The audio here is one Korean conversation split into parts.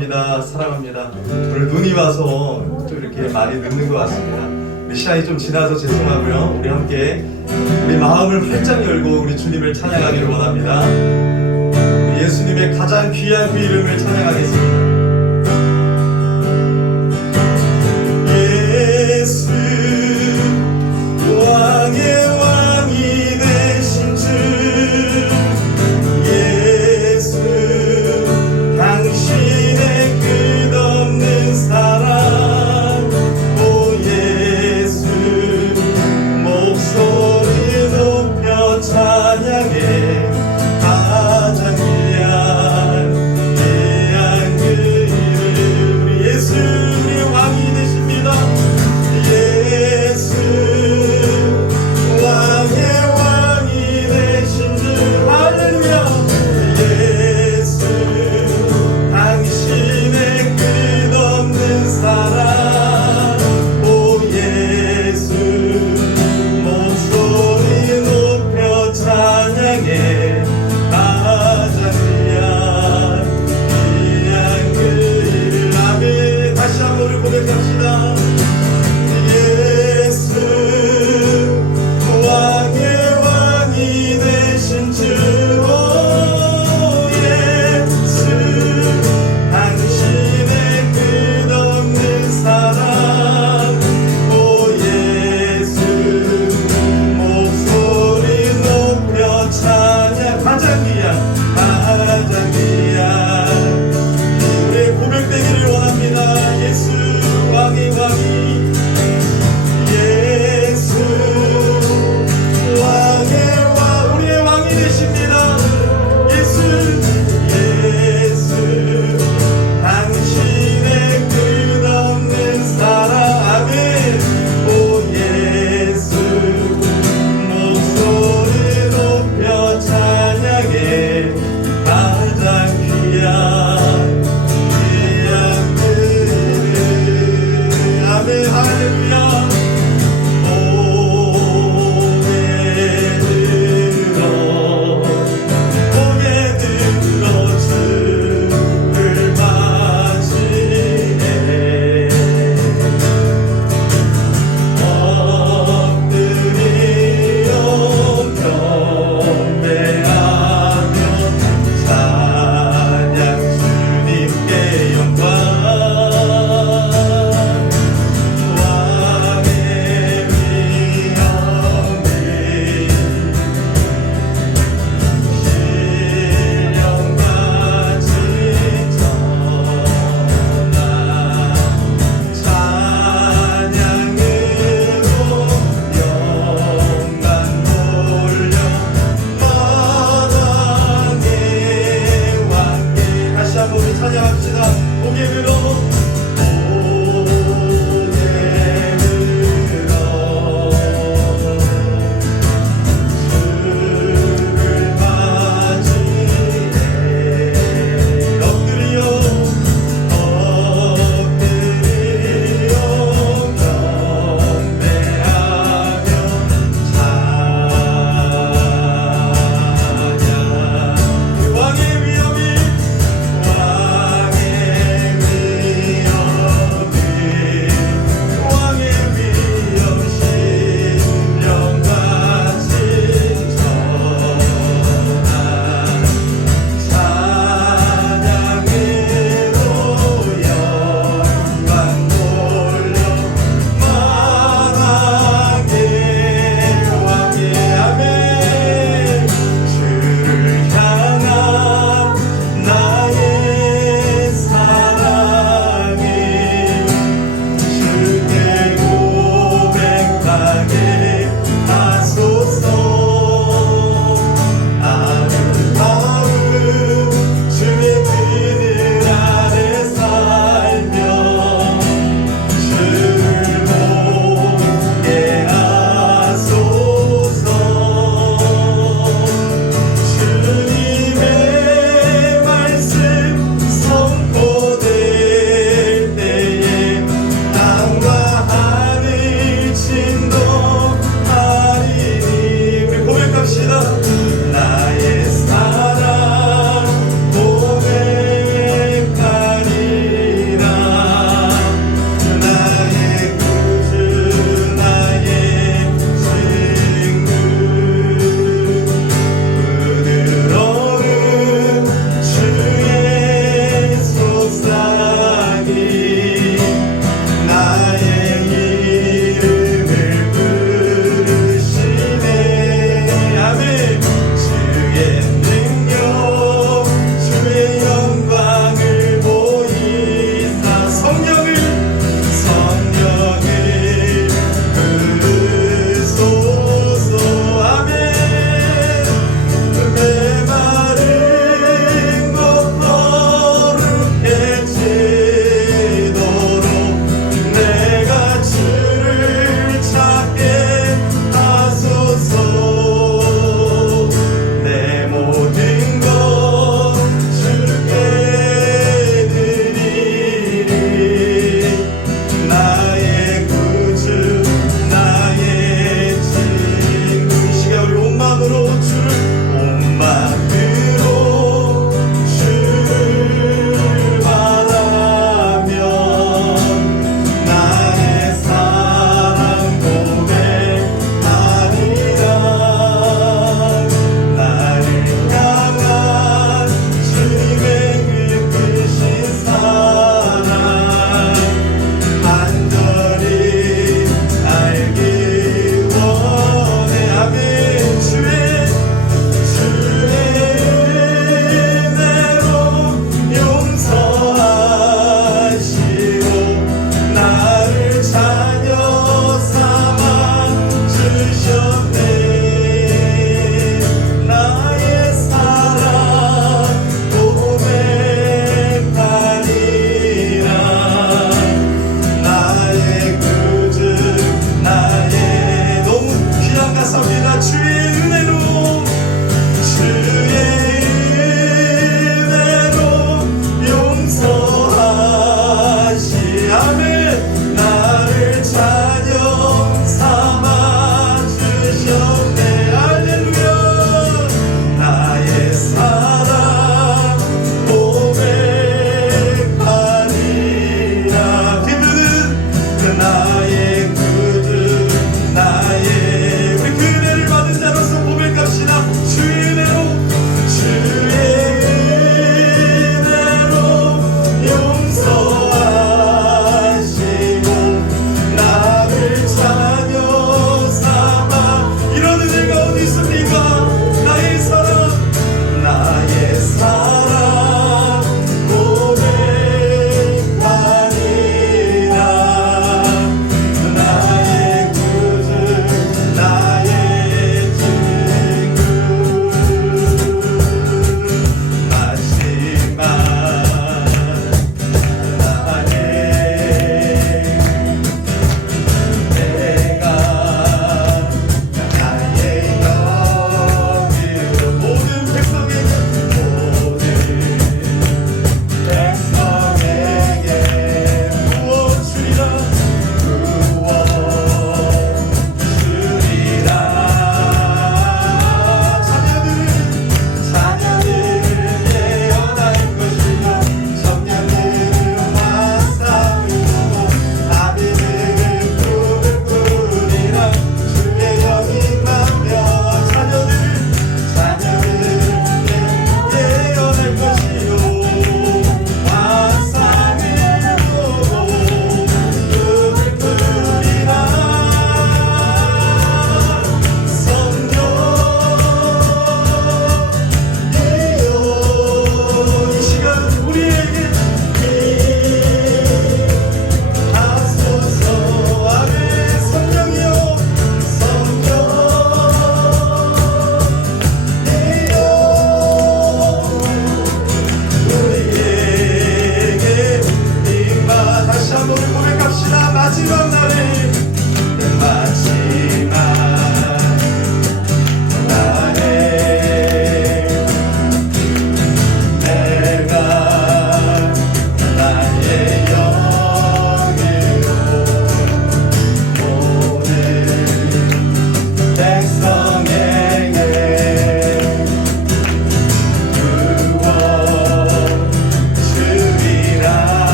감사합니다. 사랑합니다. 오늘 눈이 와서 좀 이렇게 많이 늦는 것 같습니다. 우리 시간이 좀 지나서 죄송하고요. 우리 함께 우리 마음을 활짝 열고 우리 주님을 찬양하기를 원합니다. 우리 예수님의 가장 귀한 그 이름을 찬양하겠습니다. 예수 왕의 왕이 되신 주 예수 당신의 끝없는 사랑 오 예수 목소리 높여 찬양해 가장 귀한 그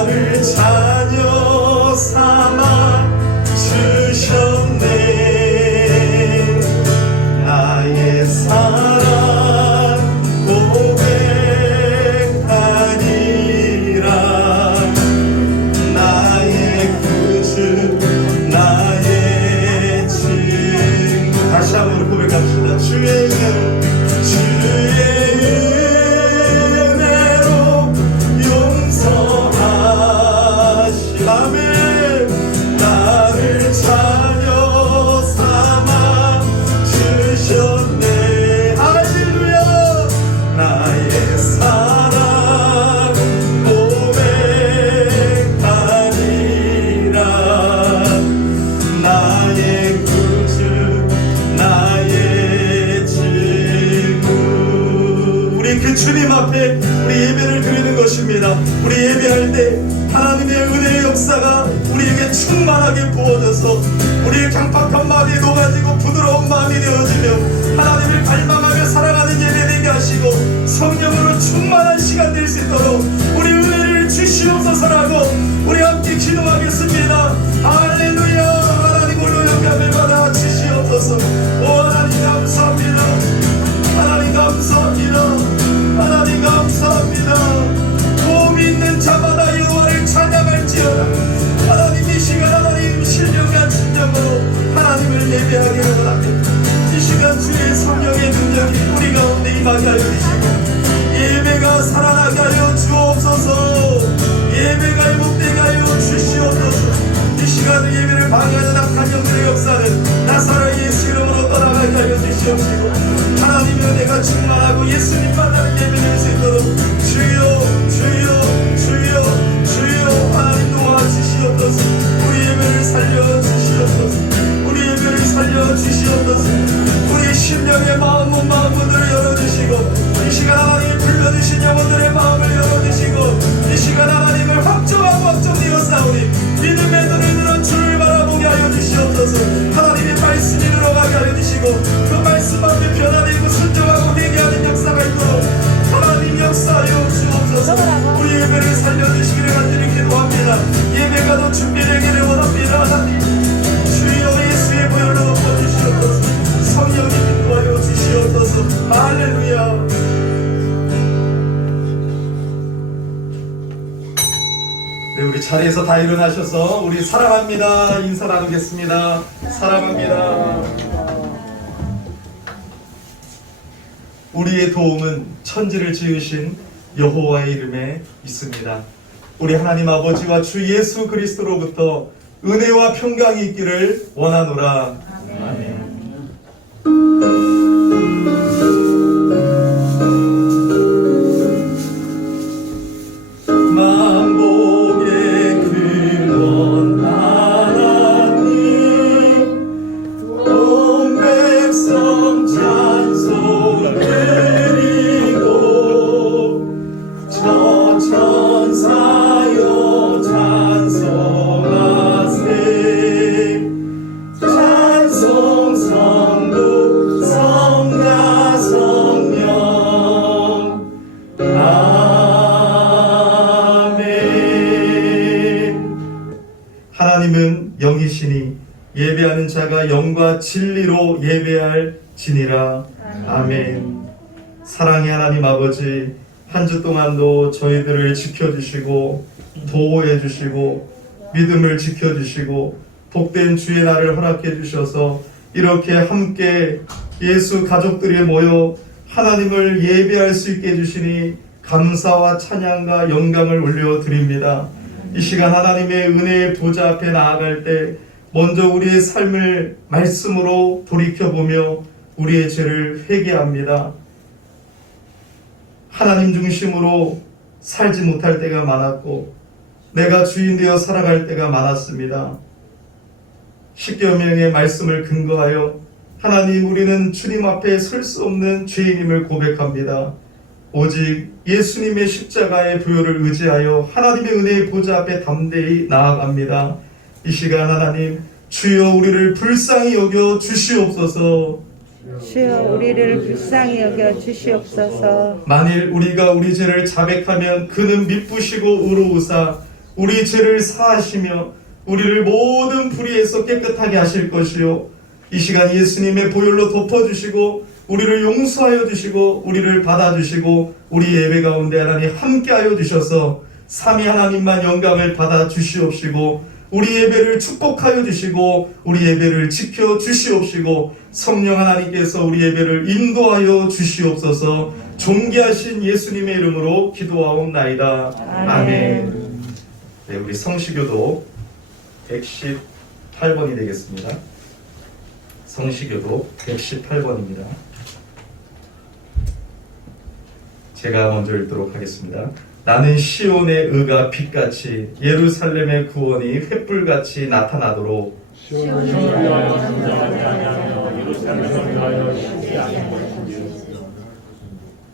나를 자녀 삼아 주셨네. 나의 사랑 고백하니라. 나의 구주 나의 친구. 다시 한번 고백합시다. 주의 은혜로 용서하시. 아멘. 나를 자녀 삼아 주셨네. 할렐루야. 나의 사랑 고백하리라. 나의 구주 나의 친구. 우리 그 주님 앞에 우리 예배를 드리는 것입니다. 우리 예배할 때 하나님의 은혜의 역사가 우리에게 충만하게 부어져서 우리의 강팍한 마음이 녹아지고 부드러운 마음이 되어지며 하나님을 갈망하며 살아가는 예배 되게 하시고 성령으로 충만한 시간 될 수 있도록 우리 은혜를 주시옵소서라고 우리 함께 기도하겠습니다. 할렐루야. 하나님 홀로 영감을 받아 주시옵소서. 오 하나님 감사합니다. 하나님 감사합니다. 하나님 감사합니다. 몸 있는 자마다 여호와를 찬양할지어다. 하나님 이 시간 하나님 신령과 진정으로 하나님을 예배하기를 원합니다. 이 시간 주의 성령의 능력이 우리 가운데 임하게 하여 주시고 예배가 살아나게 하여 주옵소서. 예배가 회복되게 하여 주시옵소서. 이 시간 예배를 방해하는 악한 영들의 역사는 나사렛 예수 이름으로 떠나가게 하여 주시옵시고 하나님의 은혜가 충만하고 예수님 만나는 예배 될 수 있도록 주여 주여 주여 주여 하나님 도와주시옵소서. 우리 예배를 살려주시옵소서. 우리 예배를 살려주시옵소서. 우리 심령의 마음은 마음문을 열어주시고 이 시간 하나님이 불러주신 영혼들의 마음을 열어주시고 이 시간 하나님을 확정하고 확정되었사오니 믿음의 눈을 들어 주를 바라보게 하여 주시옵소서. 하나님의 말씀이 들어가게 하여 주시고 그 말씀 앞에 변화되고 순종하고 회개하는 역사가 있도록 하나님 역사하여 주옵소서. 우리 예배를 살려주시기를 간절히 기도합니다. 예배가 더 준비되기를 원합니다. 하나님 주여 예수의 보혈로 덮어주시옵소서. 성령이 인도하여 주시옵소서. 할렐루야. 네, 우리 자리에서 다 일어나셔서 우리 사랑합니다 인사 나누겠습니다. 사랑합니다. 우리의 도움은 천지를 지으신 여호와의 이름에 있습니다. 우리 하나님 아버지와 주 예수 그리스도로부터 은혜와 평강이 있기를 원하노라. 아멘. 하나님은 영이시니 예배하는 자가 영과 진리로 예배할 지니라. 아멘. 사랑의 하나님 아버지, 한 주 동안도 저희들을 지켜주시고 보호해 주시고 믿음을 지켜주시고 복된 주의 날을 허락해 주셔서 이렇게 함께 예수 가족들이 모여 하나님을 예배할 수 있게 해주시니 감사와 찬양과 영광을 올려드립니다. 이 시간 하나님의 은혜의 보좌 앞에 나아갈 때 먼저 우리의 삶을 말씀으로 돌이켜보며 우리의 죄를 회개합니다. 하나님 중심으로 살지 못할 때가 많았고 내가 주인 되어 살아갈 때가 많았습니다. 십계명의 말씀을 근거하여 하나님, 우리는 주님 앞에 설 수 없는 죄인임을 고백합니다. 오직 예수님의 십자가의 부요를 의지하여 하나님의 은혜의 보좌 앞에 담대히 나아갑니다. 이 시간 하나님, 주여 우리를 불쌍히 여겨 주시옵소서. 주여 우리를 불쌍히 여겨 주시옵소서. 만일 우리가 우리 죄를 자백하면 그는 미쁘시고 의로우사 우리 죄를 사하시며 우리를 모든 불의에서 깨끗하게 하실 것이요 이 시간 예수님의 보혈로 덮어주시고 우리를 용서하여 주시고 우리를 받아주시고 우리 예배 가운데 하나님 함께하여 주셔서 삼위 하나님만 영광을 받아 주시옵시고 우리 예배를 축복하여 주시고 우리 예배를 지켜 주시옵시고 성령 하나님께서 우리 예배를 인도하여 주시옵소서. 존귀하신 예수님의 이름으로 기도하옵나이다. 아멘. 네, 우리 성시교도 118번이 되겠습니다. 성시교도 118번입니다. 제가 먼저 읽도록 하겠습니다. 나는 시온의 의가 빛같이 예루살렘의 구원이 횃불같이 나타나도록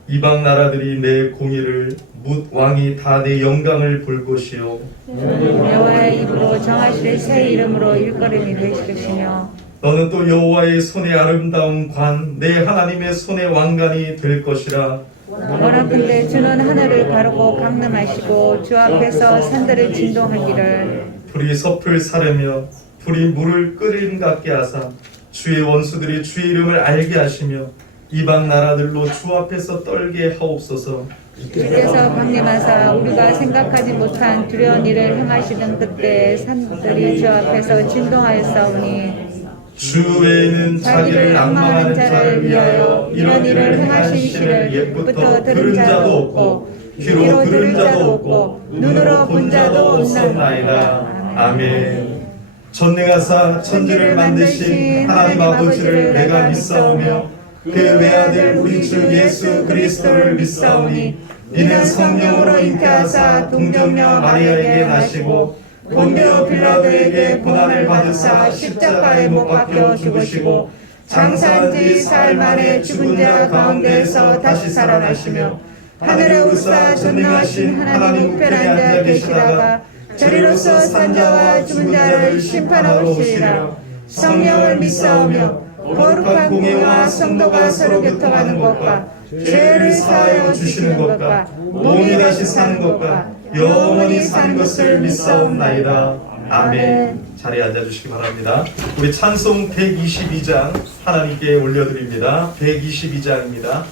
이방 나라들이 내 공의를 뭇 왕이 다 내 영광을 볼 것이요 여호와의 입으로 정하실 새 이름으로 일컬음이 되실 것이며 너는 또 여호와의 손의 아름다운 관 내 하나님의 손의 왕관이 될 것이라. 원하건대 주는 하늘을 가르고 강림하시고 주 앞에서 산들을 진동하기를 불이 섭을 사르며 불이 물을 끓임 같게 하사 주의 원수들이 주의 이름을 알게 하시며 이방 나라들로 주 앞에서 떨게 하옵소서. 주께서 강림하사 우리가 생각하지 못한 두려운 일을 행하시던 그때 산들이 주 앞에서 진동하였사오니 주 외에는 자기를 악망하는 자를 위하여 이런 일을 행하신 시를 옛부터 들은 자도 없고 귀로 들은 자도 없고 눈으로 본 자도 없나이다. 아멘. 전능하사 천지를 만드신 하나님 아버지를 내가 믿사오며 그 외아들 우리 주 예수 그리스도를 믿사오니 이는 성령으로 잉태하사 동정녀 마리아에게 나시고 본디오 빌라도에게 고난을 받으사 십자가에 못 박혀 죽으시고 장사한 지 사흘 만에 죽은 자 가운데에서 다시 살아나시며 하늘에 우사 전능하신 하나님 우편에 앉아 계시다가 저리로서 산 자와 죽은 자를 심판하러 오시리라. 성령을 믿사오며 거룩한 공예와 성도가 서로 교통하는 것과 죄를 사하여 주시는 것과 몸이 다시 사는 것과 영원히 사는 것을 믿사옵나이다. 아멘. 자리에 앉아주시기 바랍니다. 우리 찬송 122장 하나님께 올려드립니다. 122장입니다.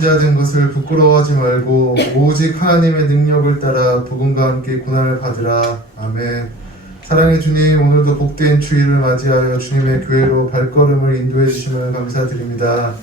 자 된 것을 부끄러워하지 말고 오직 하나님의 능력을 따라 복음과 함께 고난을 받으라. 아멘. 사랑의 주님, 오늘도 복된 주일을 맞이하여 주님의 교회로 발걸음을 인도해 주심을 감사드립니다.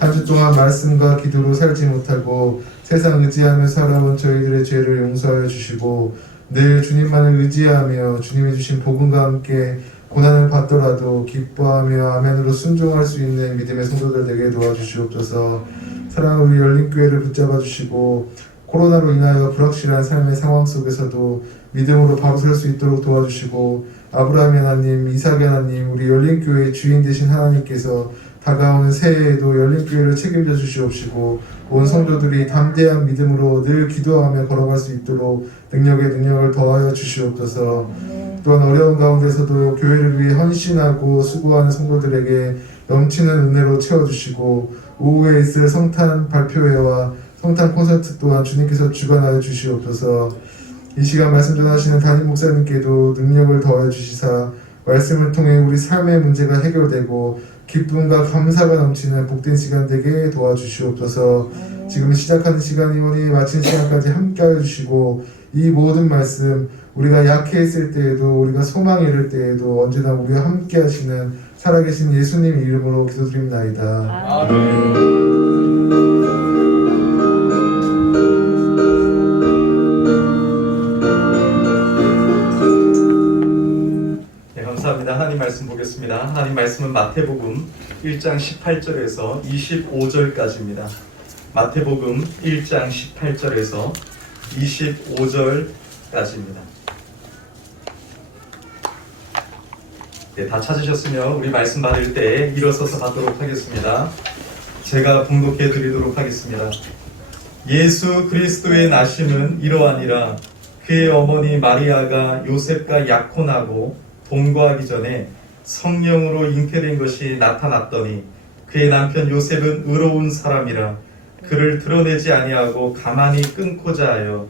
한 주 동안 말씀과 기도로 살지 못하고 세상 의지하며 살아온 저희들의 죄를 용서하여 주시고 늘 주님만을 의지하며 주님이 주신 복음과 함께 고난을 받더라도 기뻐하며 아멘으로 순종할 수 있는 믿음의 성도들 되게 도와주시옵소서. 사랑하는 우리 열린교회를 붙잡아 주시고 코로나로 인하여 불확실한 삶의 상황 속에서도 믿음으로 바로 설 수 있도록 도와주시고 아브라함의 하나님, 이삭의 하나님, 우리 열린교회의 주인 되신 하나님께서 다가오는 새해에도 열린교회를 책임져 주시옵시고 온 성도들이 담대한 믿음으로 늘 기도하며 걸어갈 수 있도록 능력에 능력을 더하여 주시옵소서. 또한 어려운 가운데서도 교회를 위해 헌신하고 수고하는 성도들에게 넘치는 은혜로 채워주시고 오후에 있을 성탄 발표회와 성탄 콘서트 또한 주님께서 주관하여 주시옵소서. 이 시간 말씀 전하시는 담임 목사님께도 능력을 더하여 주시사 말씀을 통해 우리 삶의 문제가 해결되고 기쁨과 감사가 넘치는 복된 시간 되게 도와주시옵소서. 지금 시작하는 시간이오니 마친 시간까지 함께하여 주시고 이 모든 말씀 우리가 약해 있을 때에도 우리가 소망이 이를 때에도 언제나 우리와 함께 하시는 살아계신 예수님 이름으로 기도드립나이다. 네, 감사합니다. 하나님 말씀 보겠습니다. 하나님 말씀은 마태복음 1장 18절에서 25절까지입니다. 마태복음 1장 18절에서 25절까지입니다. 네, 다 찾으셨으면 우리 말씀 받을 때 일어서서 받도록 하겠습니다. 제가 봉독해 드리도록 하겠습니다. 예수 그리스도의 나심은 이러하니라. 그의 어머니 마리아가 요셉과 약혼하고 동거하기 전에 성령으로 잉태된 것이 나타났더니 그의 남편 요셉은 의로운 사람이라 그를 드러내지 아니하고 가만히 끊고자 하여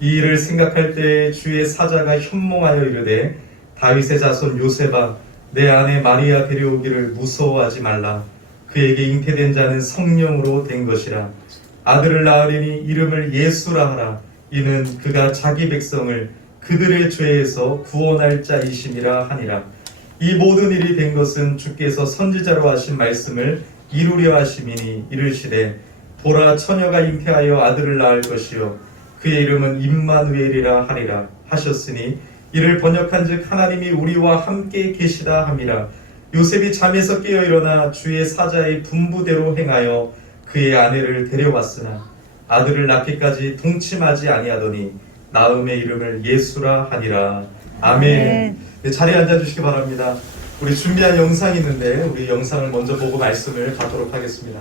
이 일을 생각할 때에 주의 사자가 현몽하여 이르되 다윗의 자손 요셉아 내 아내 마리아 데려오기를 무서워하지 말라. 그에게 잉태된 자는 성령으로 된 것이라. 아들을 낳으리니 이름을 예수라 하라. 이는 그가 자기 백성을 그들의 죄에서 구원할 자이심이라 하니라. 이 모든 일이 된 것은 주께서 선지자로 하신 말씀을 이루려 하심이니 이르시되 보라 처녀가 잉태하여 아들을 낳을 것이요 그의 이름은 임마누엘이라 하리라 하셨으니 이를 번역한즉 하나님이 우리와 함께 계시다 함이라. 요셉이 잠에서 깨어 일어나 주의 사자의 분부대로 행하여 그의 아내를 데려왔으나 아들을 낳기까지 동침하지 아니하더니 나음의 이름을 예수라 하니라. 아멘. 네, 자리에 앉아주시기 바랍니다. 우리 준비한 영상이 있는데 우리 영상을 먼저 보고 말씀을 받도록 하겠습니다.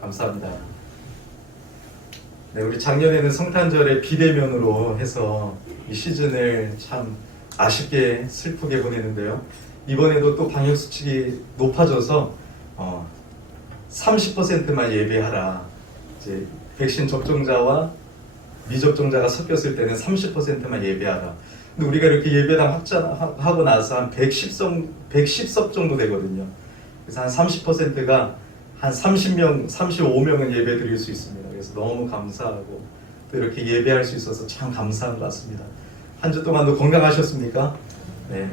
감사합니다. 네, 우리 작년에는 성탄절에 비대면으로 해서 이 시즌을 참 아쉽게 슬프게 보내는데요. 이번에도 또 방역 수칙이 높아져서 30%만 예배하라. 이제 백신 접종자와 미접종자가 섞였을 때는 30%만 예배하라. 근데 우리가 이렇게 예배당 확장하고 나서 한 110석 정도 되거든요. 그래서 한 30%가 한 30명, 35명은 예배 드릴 수 있습니다. 그래서 너무 감사하고 또 이렇게 예배할 수 있어서 참 감사한 것 같습니다. 한 주 동안도 건강하셨습니까? 네.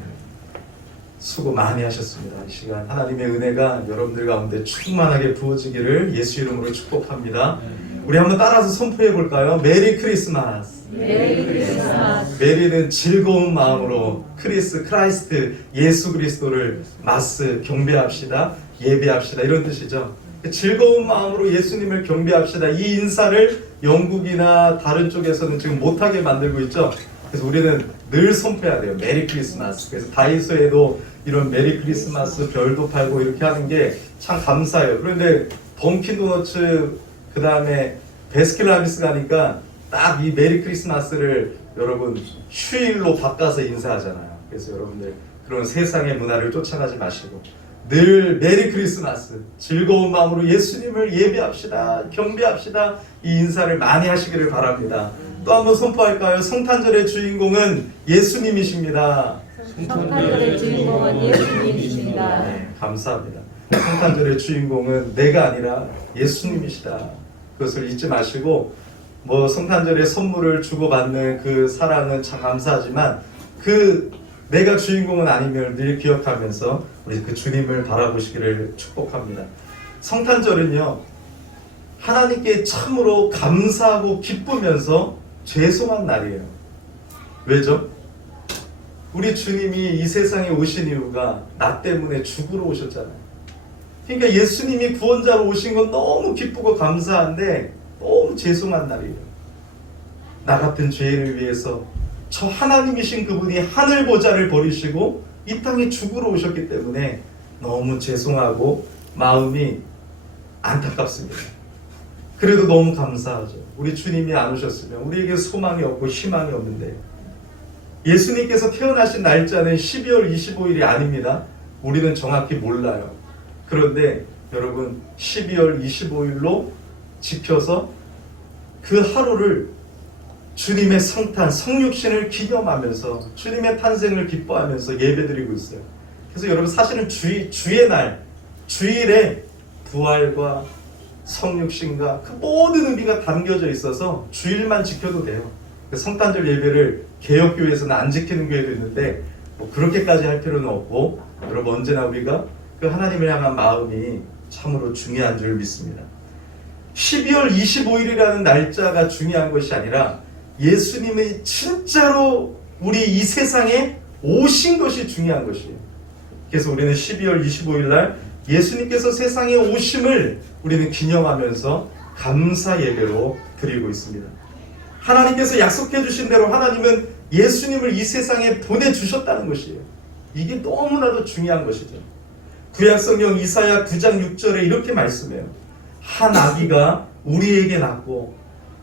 수고 많이 하셨습니다. 이 시간 하나님의 은혜가 여러분들 가운데 충만하게 부어지기를 예수 이름으로 축복합니다. 우리 한번 따라서 선포해 볼까요? 메리 크리스마스. 메리 크리스마스. 메리는 즐거운 마음으로 크라이스트 예수 그리스도를 마스 경배합시다. 예배합시다. 이런 뜻이죠. 즐거운 마음으로 예수님을 경배합시다. 이 인사를 영국이나 다른 쪽에서는 지금 못하게 만들고 있죠. 그래서 우리는 늘 선포해야 돼요. 메리 크리스마스. 그래서 다이소에도 이런 메리 크리스마스 별도 팔고 이렇게 하는 게 참 감사해요. 그런데 던킨 도너츠 그 다음에 베스킨라빈스 가니까 딱 이 메리 크리스마스를 여러분 휴일로 바꿔서 인사하잖아요. 그래서 여러분들 그런 세상의 문화를 쫓아가지 마시고 늘 메리 크리스마스 즐거운 마음으로 예수님을 예배합시다. 경배합시다. 이 인사를 많이 하시기를 바랍니다. 또 한번 선포할까요? 성탄절의 주인공은 예수님이십니다. 성탄절의 주인공은 예수님이십니다. 네, 감사합니다. 성탄절의 주인공은 내가 아니라 예수님이시다. 그것을 잊지 마시고 뭐 성탄절에 선물을 주고받는 그 사랑은 참 감사하지만 그 내가 주인공은 아니면 늘 기억하면서 우리 그 주님을 바라보시기를 축복합니다. 성탄절은요 하나님께 참으로 감사하고 기쁘면서 죄송한 날이에요. 왜죠? 우리 주님이 이 세상에 오신 이유가 나 때문에 죽으러 오셨잖아요. 그러니까 예수님이 구원자로 오신 건 너무 기쁘고 감사한데 너무 죄송한 날이에요. 나 같은 죄인을 위해서 저 하나님이신 그분이 하늘 보좌를 버리시고 이 땅에 죽으러 오셨기 때문에 너무 죄송하고 마음이 안타깝습니다. 그래도 너무 감사하죠. 우리 주님이 안 오셨으면 우리에게 소망이 없고 희망이 없는데 예수님께서 태어나신 날짜는 12월 25일이 아닙니다. 우리는 정확히 몰라요. 그런데 여러분 12월 25일로 지켜서 그 하루를 주님의 성탄, 성육신을 기념하면서 주님의 탄생을 기뻐하면서 예배드리고 있어요. 그래서 여러분 사실은 주의 날, 주일에 부활과 성육신과 그 모든 의미가 담겨져 있어서 주일만 지켜도 돼요. 성탄절 예배를 개혁교회에서는 안 지키는 교회도 있는데 뭐 그렇게까지 할 필요는 없고 여러분 언제나 우리가 그 하나님을 향한 마음이 참으로 중요한 줄 믿습니다. 12월 25일이라는 날짜가 중요한 것이 아니라 예수님이 진짜로 우리 이 세상에 오신 것이 중요한 것이에요. 그래서 우리는 12월 25일 날 예수님께서 세상에 오심을 우리는 기념하면서 감사 예배로 드리고 있습니다. 하나님께서 약속해 주신 대로 하나님은 예수님을 이 세상에 보내주셨다는 것이에요. 이게 너무나도 중요한 것이죠. 구약성경 이사야 9장 6절에 이렇게 말씀해요. 한 아기가 우리에게 낳고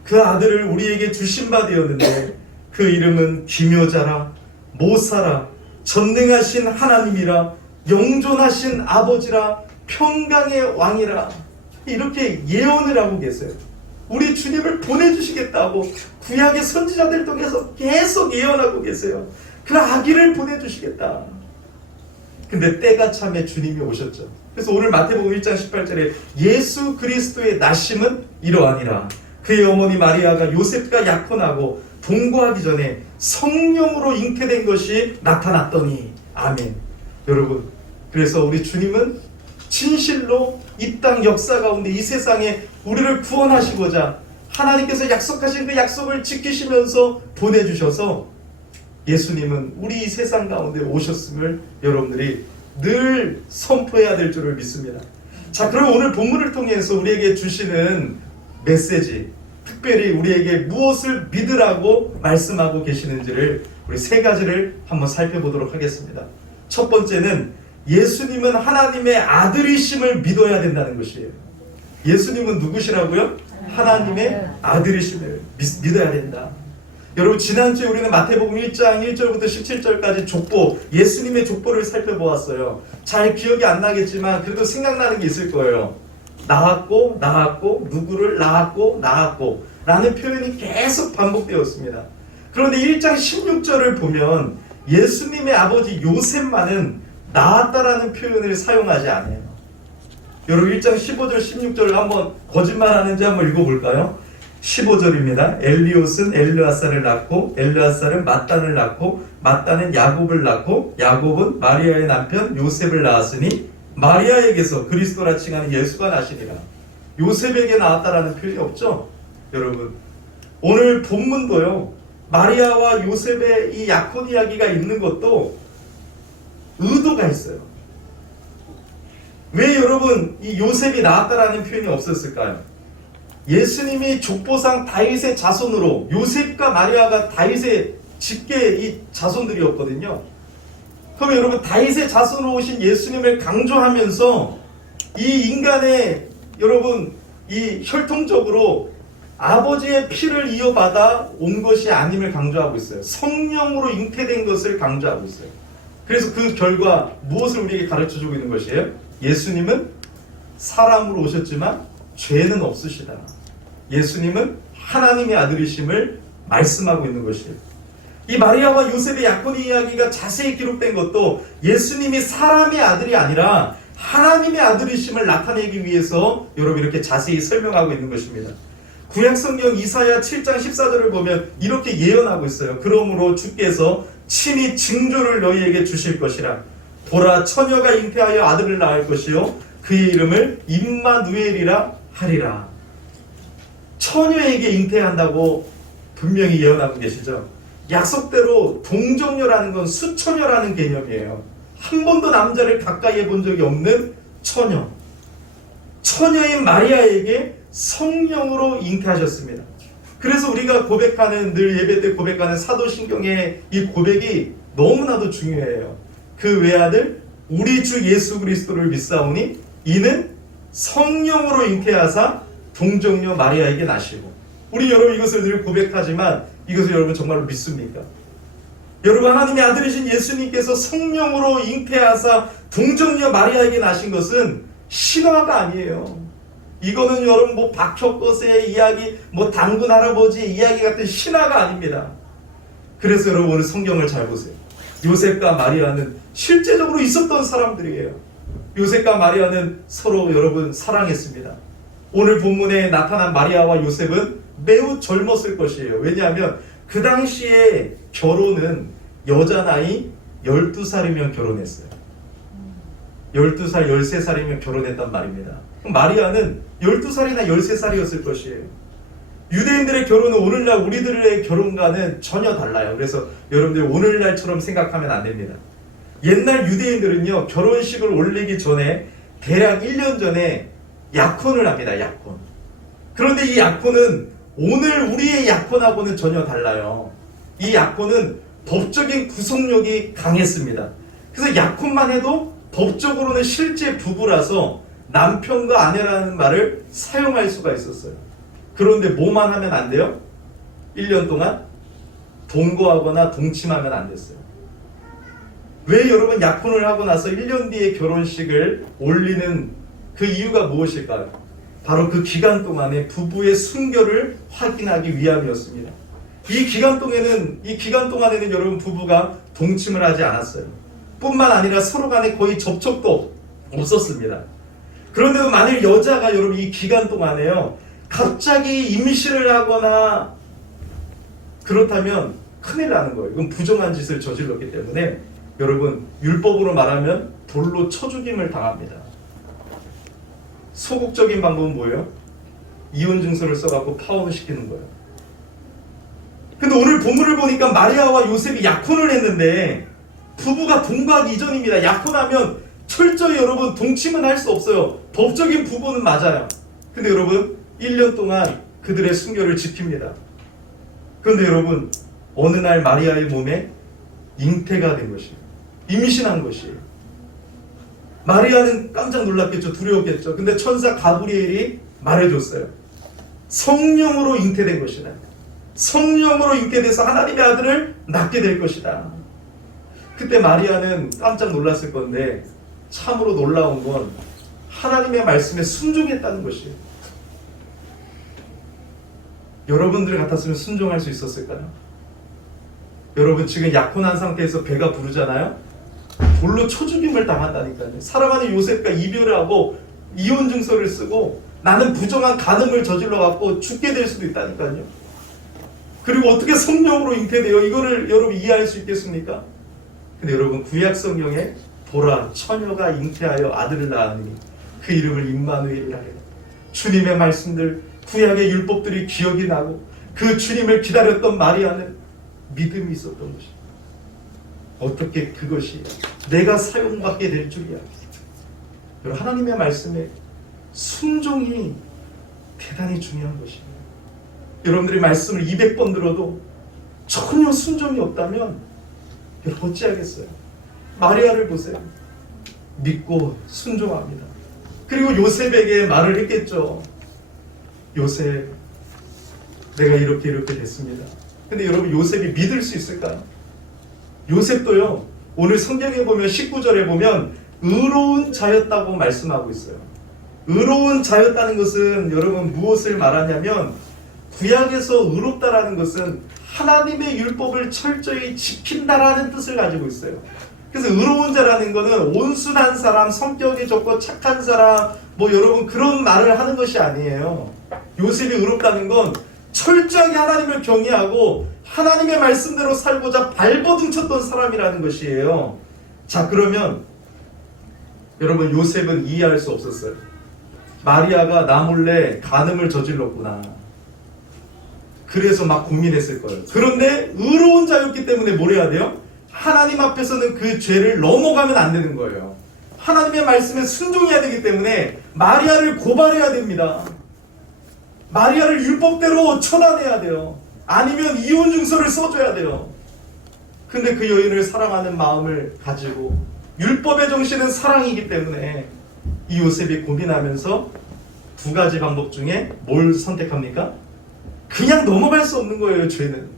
그 아들을 우리에게 주신 바 되었는데 그 이름은 기묘자라 모사라 전능하신 하나님이라 영존하신 아버지라 평강의 왕이라 이렇게 예언을 하고 계세요. 우리 주님을 보내주시겠다고 구약의 선지자들 통해서 계속 예언하고 계세요. 그 아기를 보내주시겠다. 근데 때가 참에 주님이 오셨죠. 그래서 오늘 마태복음 1장 18절에 예수 그리스도의 나심은 이러하니라. 그의 어머니 마리아가 요셉과 약혼하고 동거하기 전에 성령으로 잉태된 것이 나타났더니 아멘. 여러분 그래서 우리 주님은 진실로 이 땅 역사 가운데 이 세상에 우리를 구원하시고자 하나님께서 약속하신 그 약속을 지키시면서 보내주셔서 예수님은 우리 이 세상 가운데 오셨음을 여러분들이 늘 선포해야 될 줄을 믿습니다. 자, 그럼 오늘 본문을 통해서 우리에게 주시는 메시지, 특별히 우리에게 무엇을 믿으라고 말씀하고 계시는지를 우리 세 가지를 한번 살펴보도록 하겠습니다. 첫 번째는 예수님은 하나님의 아들이심을 믿어야 된다는 것이에요. 예수님은 누구시라고요? 하나님의 아들이심을 믿어야 된다. 여러분, 지난주에 우리는 마태복음 1장 1절부터 17절까지 족보, 예수님의 족보를 살펴보았어요. 잘 기억이 안 나겠지만 그래도 생각나는 게 있을 거예요. 낳았고 누구를 낳았고 라는 표현이 계속 반복되었습니다. 그런데 1장 16절을 보면 예수님의 아버지 요셉만은 낳았다라는 표현을 사용하지 않아요. 여러분, 1장 15절 16절을 한번 거짓말하는지 한번 읽어볼까요? 15절입니다. 엘리옷은 엘르아살을 낳고 엘르아살은 mat단을 낳고 mat단은 야곱을 낳고 야곱은 마리아의 남편 요셉을 낳았으니 마리아에게서 그리스도라 칭하는 예수가 나시니라. 요셉에게 나왔다라는 표현이 없죠? 여러분, 오늘 본문도요, 마리아와 요셉의 이 약혼 이야기가 있는 것도 의도가 있어요. 왜 여러분 이 요셉이 나왔다라는 표현이 없었을까요? 예수님이 족보상 다윗의 자손으로, 요셉과 마리아가 다윗의 직계 이 자손들이었거든요. 그럼 여러분, 다윗의 자손으로 오신 예수님을 강조하면서 이 인간의 여러분 이 혈통적으로 아버지의 피를 이어받아 온 것이 아님을 강조하고 있어요. 성령으로 잉태된 것을 강조하고 있어요. 그래서 그 결과 무엇을 우리에게 가르쳐주고 있는 것이에요? 예수님은 사람으로 오셨지만 죄는 없으시다. 예수님은 하나님의 아들이심을 말씀하고 있는 것이에요. 이 마리아와 요셉의 약혼 이야기가 자세히 기록된 것도 예수님이 사람의 아들이 아니라 하나님의 아들이심을 나타내기 위해서 여러분 이렇게 자세히 설명하고 있는 것입니다. 구약성경 이사야 7장 14절을 보면 이렇게 예언하고 있어요. 그러므로 주께서 친히 징조를 너희에게 주실 것이라. 보라, 처녀가 잉태하여 아들을 낳을 것이요 그의 이름을 임마누엘이라 하리라. 처녀에게 잉태한다고 분명히 예언하고 계시죠. 약속대로 동정녀라는 건 수처녀라는 개념이에요. 한 번도 남자를 가까이 해본 적이 없는 처녀. 처녀인 마리아에게 성령으로 잉태하셨습니다. 그래서 우리가 고백하는, 늘 예배 때 고백하는 사도신경의 이 고백이 너무나도 중요해요. 그 외아들 우리 주 예수 그리스도를 믿사오니 이는 성령으로 잉태하사 동정녀 마리아에게 나시고. 우리 여러분 이것을 늘 고백하지만 이것을 여러분 정말로 믿습니까? 여러분, 하나님의 아들이신 예수님께서 성령으로 잉태하사 동정녀 마리아에게 나신 것은 신화가 아니에요. 이거는 여러분 뭐 박혁거세의 이야기, 뭐 당군 할아버지의 이야기 같은 신화가 아닙니다. 그래서 여러분 오늘 성경을 잘 보세요. 요셉과 마리아는 실제적으로 있었던 사람들이에요. 요셉과 마리아는 서로 여러분 사랑했습니다. 오늘 본문에 나타난 마리아와 요셉은 매우 젊었을 것이에요. 왜냐하면 그 당시에 결혼은 여자 나이 12살이면 결혼했어요. 12살, 13살이면 결혼했단 말입니다. 마리아는 12살이나 13살이었을 것이에요. 유대인들의 결혼은 오늘날 우리들의 결혼과는 전혀 달라요. 그래서 여러분들 오늘날처럼 생각하면 안 됩니다. 옛날 유대인들은요, 결혼식을 올리기 전에 대략 1년 전에 약혼을 합니다. 약혼. 그런데 이 약혼은 오늘 우리의 약혼하고는 전혀 달라요. 이 약혼은 법적인 구속력이 강했습니다. 그래서 약혼만 해도 법적으로는 실제 부부라서 남편과 아내라는 말을 사용할 수가 있었어요. 그런데 뭐만 하면 안 돼요? 1년 동안 동거하거나 동침하면 안 됐어요. 왜 여러분 약혼을 하고 나서 1년 뒤에 결혼식을 올리는 그 이유가 무엇일까요? 바로 그 기간 동안에 부부의 순결을 확인하기 위함이었습니다. 이 기간 동안에는 여러분 부부가 동침을 하지 않았어요. 뿐만 아니라 서로 간에 거의 접촉도 없었습니다. 그런데도 만일 여자가 여러분 이 기간 동안에요, 갑자기 임신을 하거나 그렇다면 큰일 나는 거예요. 이건 부정한 짓을 저질렀기 때문에 여러분 율법으로 말하면 돌로 쳐 죽임을 당합니다. 소극적인 방법은 뭐예요? 이혼 증서를 써갖고 파혼을 시키는 거예요. 근데 오늘 본문을 보니까 마리아와 요셉이 약혼을 했는데 부부가 동거하기 이전입니다. 약혼하면 철저히 여러분 동침은 할 수 없어요. 법적인 부부는 맞아요. 근데 여러분 1년 동안 그들의 순결을 지킵니다. 그런데 여러분 어느 날 마리아의 몸에 잉태가 된 것이에요. 임신한 것이에요. 마리아는 깜짝 놀랐겠죠. 두려웠겠죠. 근데 천사 가브리엘이 말해줬어요. 성령으로 잉태된 것이다. 성령으로 잉태돼서 하나님의 아들을 낳게 될 것이다. 그때 마리아는 깜짝 놀랐을 건데 참으로 놀라운 건 하나님의 말씀에 순종했다는 것이에요. 여러분들 같았으면 순종할 수 있었을까요? 여러분 지금 약혼한 상태에서 배가 부르잖아요. 돌로 쳐 죽임을 당한다니까요. 사랑하는 요셉과 이별을 하고 이혼 증서를 쓰고 나는 부정한 간음을 저질러 갖고 죽게 될 수도 있다니까요. 그리고 어떻게 성령으로 잉태돼요? 이거를 여러분 이해할 수 있겠습니까? 근데 여러분 구약 성경에 보라 처녀가 잉태하여 아들을 낳으니 그 이름을 임마누엘이라 해요. 주님의 말씀들 구약의 율법들이 기억이 나고 그 주님을 기다렸던 마리아는 믿음이 있었던 것이에요. 어떻게 그것이 내가 사용받게 될 줄이야. 여러분 하나님의 말씀에 순종이 대단히 중요한 것이에요. 여러분들이 말씀을 200번 들어도 전혀 순종이 없다면 여러분 어찌하겠어요? 마리아를 보세요. 믿고 순종합니다. 그리고 요셉에게 말을 했겠죠. 요셉, 내가 이렇게 됐습니다. 근데 여러분 요셉이 믿을 수 있을까요? 요셉도요, 오늘 성경에 보면 19절에 보면 의로운 자였다고 말씀하고 있어요. 의로운 자였다는 것은 여러분 무엇을 말하냐면 구약에서 의롭다라는 것은 하나님의 율법을 철저히 지킨다라는 뜻을 가지고 있어요. 그래서 의로운 자라는 것은 온순한 사람, 성격이 좋고 착한 사람, 뭐 여러분 그런 말을 하는 것이 아니에요. 요셉이 의롭다는 건 철저하게 하나님을 경외하고 하나님의 말씀대로 살고자 발버둥쳤던 사람이라는 것이에요. 자, 그러면 여러분 요셉은 이해할 수 없었어요. 마리아가 나 몰래 간음을 저질렀구나. 그래서 막 고민했을 거예요. 그런데 의로운 자였기 때문에 뭘 해야 돼요? 하나님 앞에서는 그 죄를 넘어가면 안 되는 거예요. 하나님의 말씀에 순종해야 되기 때문에 마리아를 고발해야 됩니다. 마리아를 율법대로 처단해야 돼요. 아니면 이혼 증서를 써줘야 돼요. 근데 그 여인을 사랑하는 마음을 가지고 율법의 정신은 사랑이기 때문에 이 요셉이 고민하면서 두 가지 방법 중에 뭘 선택합니까? 그냥 넘어갈 수 없는 거예요, 죄는.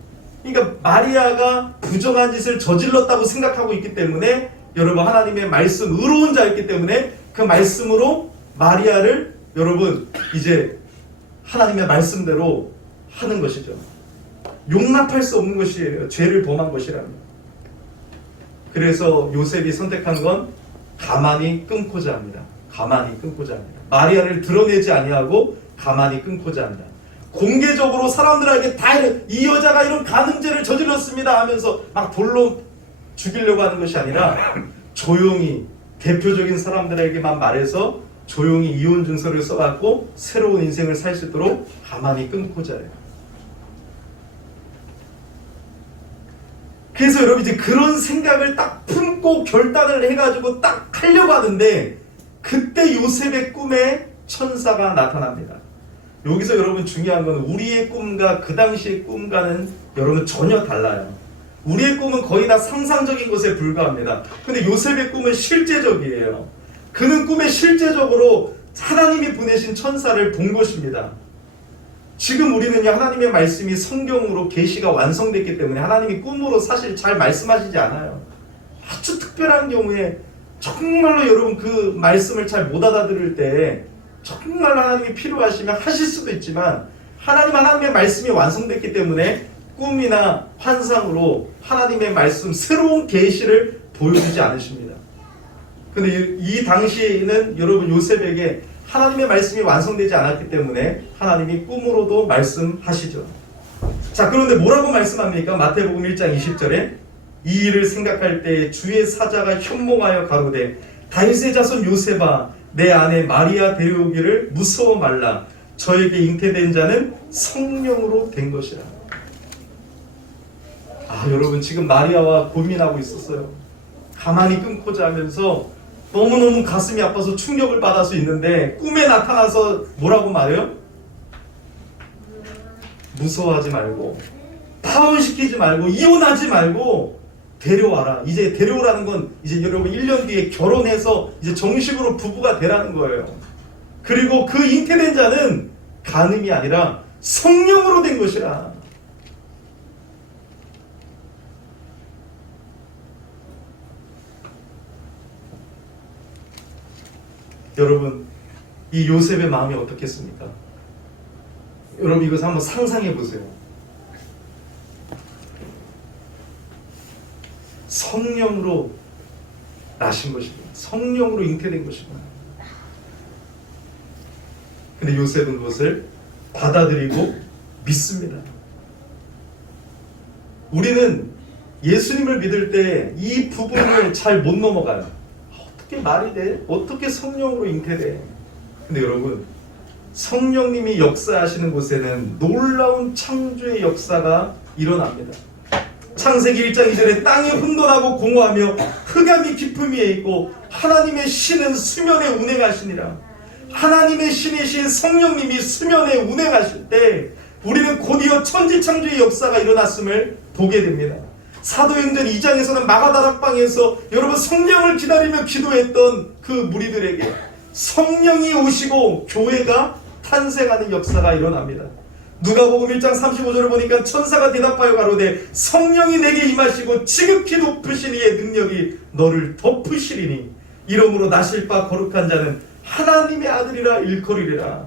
그러니까 마리아가 부정한 짓을 저질렀다고 생각하고 있기 때문에 여러분 하나님의 말씀, 의로운 자였기 때문에 그 말씀으로 마리아를 여러분 이제 하나님의 말씀대로 하는 것이죠. 용납할 수 없는 것이에요. 죄를 범한 것이라면. 그래서 요셉이 선택한 건 가만히 끊고자 합니다. 가만히 끊고자 합니다. 마리아를 드러내지 아니하고 가만히 끊고자 합니다. 공개적으로 사람들에게 다 이 여자가 이런 간음죄를 저질렀습니다 하면서 막 돌로 죽이려고 하는 것이 아니라 조용히 대표적인 사람들에게만 말해서 조용히 이혼 증서를 써갖고 새로운 인생을 살 수 있도록 가만히 끊고자 해요. 그래서 여러분 이제 그런 생각을 딱 품고 결단을 해가지고 딱 하려고 하는데 그때 요셉의 꿈에 천사가 나타납니다. 여기서 여러분 중요한 건 우리의 꿈과 그 당시의 꿈과는 여러분 전혀 달라요. 우리의 꿈은 거의 다 상상적인 것에 불과합니다. 근데 요셉의 꿈은 실제적이에요. 그는 꿈에 실제적으로 하나님이 보내신 천사를 본 것입니다. 지금 우리는요, 하나님의 말씀이 성경으로 계시가 완성됐기 때문에 하나님이 꿈으로 사실 잘 말씀하시지 않아요. 아주 특별한 경우에 정말로 여러분 그 말씀을 잘 못 알아들을 때 정말 하나님이 필요하시면 하실 수도 있지만 하나님의 말씀이 완성됐기 때문에 꿈이나 환상으로 하나님의 말씀 새로운 계시를 보여주지 않으십니다. 근데 이 당시에는 여러분 요셉에게 하나님의 말씀이 완성되지 않았기 때문에 하나님이 꿈으로도 말씀하시죠. 자, 그런데 뭐라고 말씀합니까? 마태복음 1장 20절에 이 일을 생각할 때 주의 사자가 현몽하여 가로되 다윗의 자손 요셉아 내 아내 마리아 데려오기를 무서워 말라. 저에게 잉태된 자는 성령으로 된 것이라. 여러분 지금 마리아와 고민하고 있었어요. 가만히 끊고자 하면서 너무너무 가슴이 아파서 충격을 받아서 있는데 꿈에 나타나서 뭐라고 말해요? 무서워하지 말고 파혼시키지 말고 이혼하지 말고 데려와라. 이제 데려오라는 건 이제 여러분 1년 뒤에 결혼해서 이제 정식으로 부부가 되라는 거예요. 그리고 그 잉태된 자는 간음이 아니라 성령으로 된 것이라. 여러분, 이 요셉의 마음이 어떻겠습니까? 여러분, 이것을 한번 상상해 보세요. 성령으로 나신 것이구나. 성령으로 잉태된 것이구나. 근데 요셉은 그것을 받아들이고 믿습니다. 우리는 예수님을 믿을 때 이 부분을 잘 못 넘어가요. 어떻게 말이 돼? 어떻게 성령으로 잉태돼? 근데 여러분, 성령님이 역사하시는 곳에는 놀라운 창조의 역사가 일어납니다. 창세기 1장 2절에 땅이 혼돈하고 공허하며 흑암이 깊음 위에 있고 하나님의 신은 수면에 운행하시니라. 하나님의 신이신 성령님이 수면에 운행하실 때 우리는 곧이어 천지창조의 역사가 일어났음을 보게 됩니다. 사도행전 2장에서는 마가다락방에서 여러분 성령을 기다리며 기도했던 그 무리들에게 성령이 오시고 교회가 탄생하는 역사가 일어납니다. 누가복음 1장 35절을 보니까 천사가 대답하여 가로되 성령이 내게 임하시고 지극히 높으신 이의 능력이 너를 덮으시리니 이러므로 나실 바 거룩한 자는 하나님의 아들이라 일컬으리라.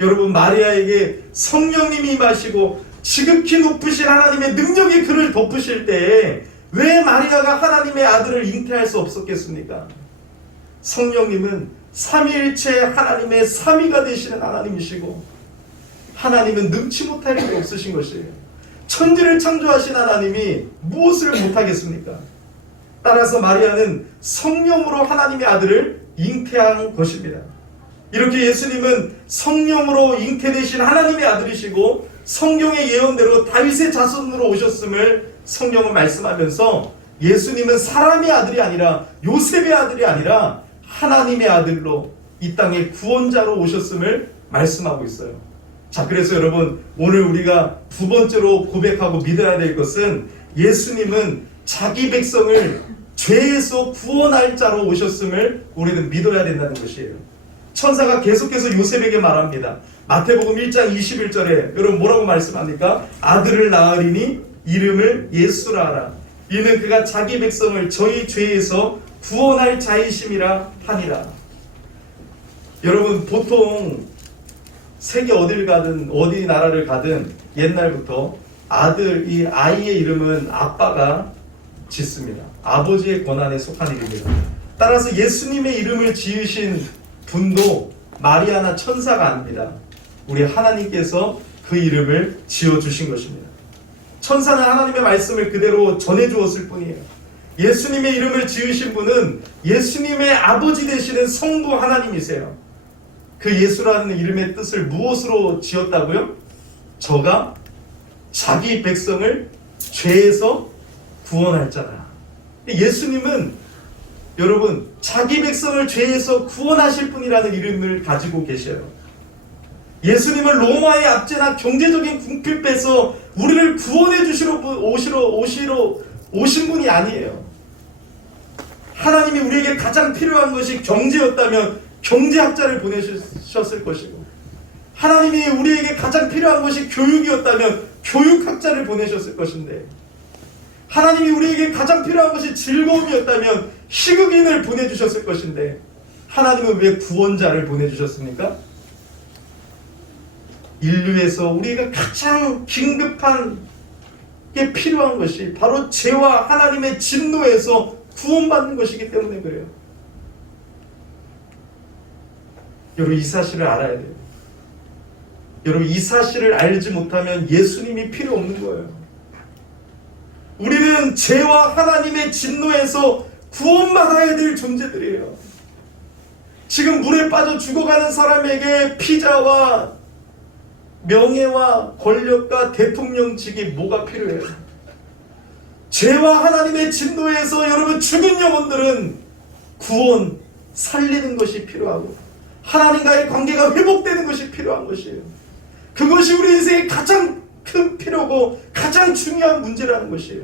여러분, 마리아에게 성령님이 임하시고 지극히 높으신 하나님의 능력이 그를 덮으실 때에 왜 마리아가 하나님의 아들을 잉태할 수 없었겠습니까? 성령님은 삼위일체 하나님의 삼위가 되시는 하나님이시고 하나님은 능치 못할 일이 없으신 것이에요. 천지를 창조하신 하나님이 무엇을 못하겠습니까? 따라서 마리아는 성령으로 하나님의 아들을 잉태한 것입니다. 이렇게 예수님은 성령으로 잉태되신 하나님의 아들이시고 성경의 예언대로 다윗의 자손으로 오셨음을 성경은 말씀하면서 예수님은 사람의 아들이 아니라 요셉의 아들이 아니라 하나님의 아들로 이 땅에 구원자로 오셨음을 말씀하고 있어요. 자, 그래서 여러분, 오늘 우리가 두 번째로 고백하고 믿어야 될 것은 예수님은 자기 백성을 죄에서 구원할 자로 오셨음을 우리는 믿어야 된다는 것이에요. 천사가 계속해서 요셉에게 말합니다. 마태복음 1장 21절에 여러분 뭐라고 말씀합니까? 아들을 낳으리니 이름을 예수라 하라. 이는 그가 자기 백성을 저희 죄에서 구원할 자이심이라 하니라. 여러분, 보통 세계 어딜 가든 어디 나라를 가든 옛날부터 이 아이의 이름은 아빠가 짓습니다. 아버지의 권한에 속한 이름입니다. 따라서 예수님의 이름을 지으신 분도 마리아나 천사가 아닙니다. 우리 하나님께서 그 이름을 지어주신 것입니다. 천사는 하나님의 말씀을 그대로 전해주었을 뿐이에요. 예수님의 이름을 지으신 분은 예수님의 아버지 되시는 성부 하나님이세요. 그 예수라는 이름의 뜻을 무엇으로 지었다고요? 저가 자기 백성을 죄에서 구원할 자라. 예수님은 여러분 자기 백성을 죄에서 구원하실 분이라는 이름을 가지고 계셔요. 예수님은 로마의 압제나 경제적인 궁핍에서 우리를 구원해 주시러 오신 분이 아니에요. 하나님이 우리에게 가장 필요한 것이 경제였다면 경제학자를 보내셨을 것이고, 하나님이 우리에게 가장 필요한 것이 교육이었다면 교육학자를 보내셨을 것인데, 하나님이 우리에게 가장 필요한 것이 즐거움이었다면 희극인을 보내주셨을 것인데, 하나님은 왜 구원자를 보내주셨습니까? 인류에서 우리가 가장 긴급한 게 필요한 것이 바로 죄와 하나님의 진노에서 구원받는 것이기 때문에 그래요. 여러분, 이 사실을 알아야 돼요. 여러분, 이 사실을 알지 못하면 예수님이 필요 없는 거예요. 우리는 죄와 하나님의 진노에서 구원받아야 될 존재들이에요. 지금 물에 빠져 죽어가는 사람에게 피자와 명예와 권력과 대통령직이 뭐가 필요해요? 죄와 하나님의 진노에서 여러분 죽은 영혼들은 구원, 살리는 것이 필요하고 하나님과의 관계가 회복되는 것이 필요한 것이에요. 그것이 우리 인생의 가장 큰 필요고 가장 중요한 문제라는 것이에요.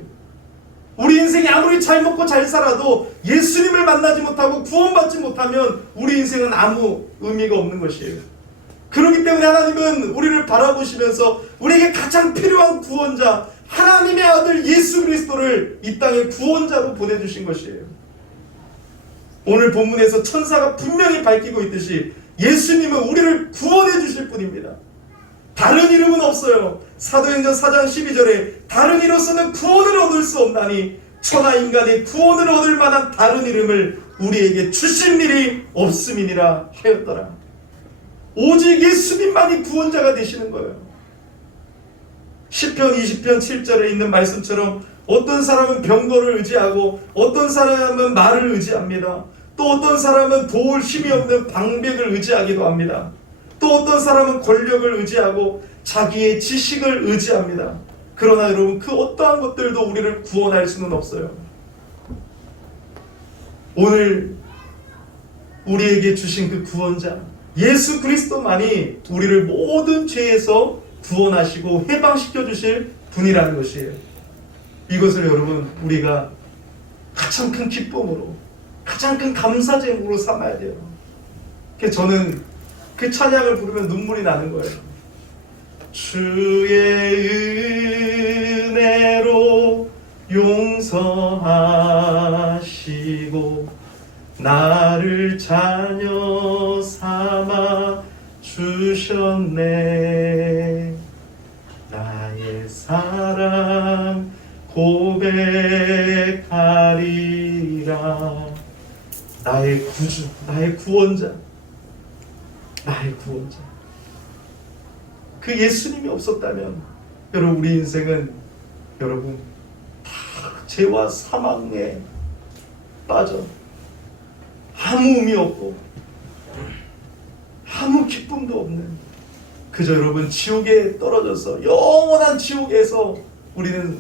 우리 인생이 아무리 잘 먹고 잘 살아도 예수님을 만나지 못하고 구원받지 못하면 우리 인생은 아무 의미가 없는 것이에요. 그렇기 때문에 하나님은 우리를 바라보시면서 우리에게 가장 필요한 구원자, 하나님의 아들 예수 그리스도를 이 땅에 구원자로 보내주신 것이에요. 오늘 본문에서 천사가 분명히 밝히고 있듯이 예수님은 우리를 구원해 주실 분입니다. 다른 이름은 없어요. 사도행전 4장 12절에 다른 이로서는 구원을 얻을 수 없나니 천하 인간의 구원을 얻을 만한 다른 이름을 우리에게 주신 일이 없음이니라 하였더라. 오직 예수님만이 구원자가 되시는 거예요. 시편 20편 7절에 있는 말씀처럼 어떤 사람은 병거를 의지하고 어떤 사람은 말을 의지합니다. 또 어떤 사람은 도울 힘이 없는 방백을 의지하기도 합니다. 또 어떤 사람은 권력을 의지하고 자기의 지식을 의지합니다. 그러나 여러분, 그 어떠한 것들도 우리를 구원할 수는 없어요. 오늘 우리에게 주신 그 구원자 예수 그리스도만이 우리를 모든 죄에서 구원하시고 해방시켜 주실 분이라는 것이에요. 이것을 여러분, 우리가 가장 큰 기쁨으로, 가장 큰 감사 제목으로 삼아야 돼요. 그래서 저는 그 찬양을 부르면 눈물이 나는 거예요. 주의 은혜로 용서하시고 나를 자녀 삼아 주셨네. 나의 사랑 고백하리라. 나의 구주, 나의 구원자, 나의 구원자. 그 예수님이 없었다면 여러분, 우리 인생은 여러분 다 죄와 사망에 빠져 아무 의미 없고 아무 기쁨도 없는, 그저 여러분 지옥에 떨어져서 영원한 지옥에서 우리는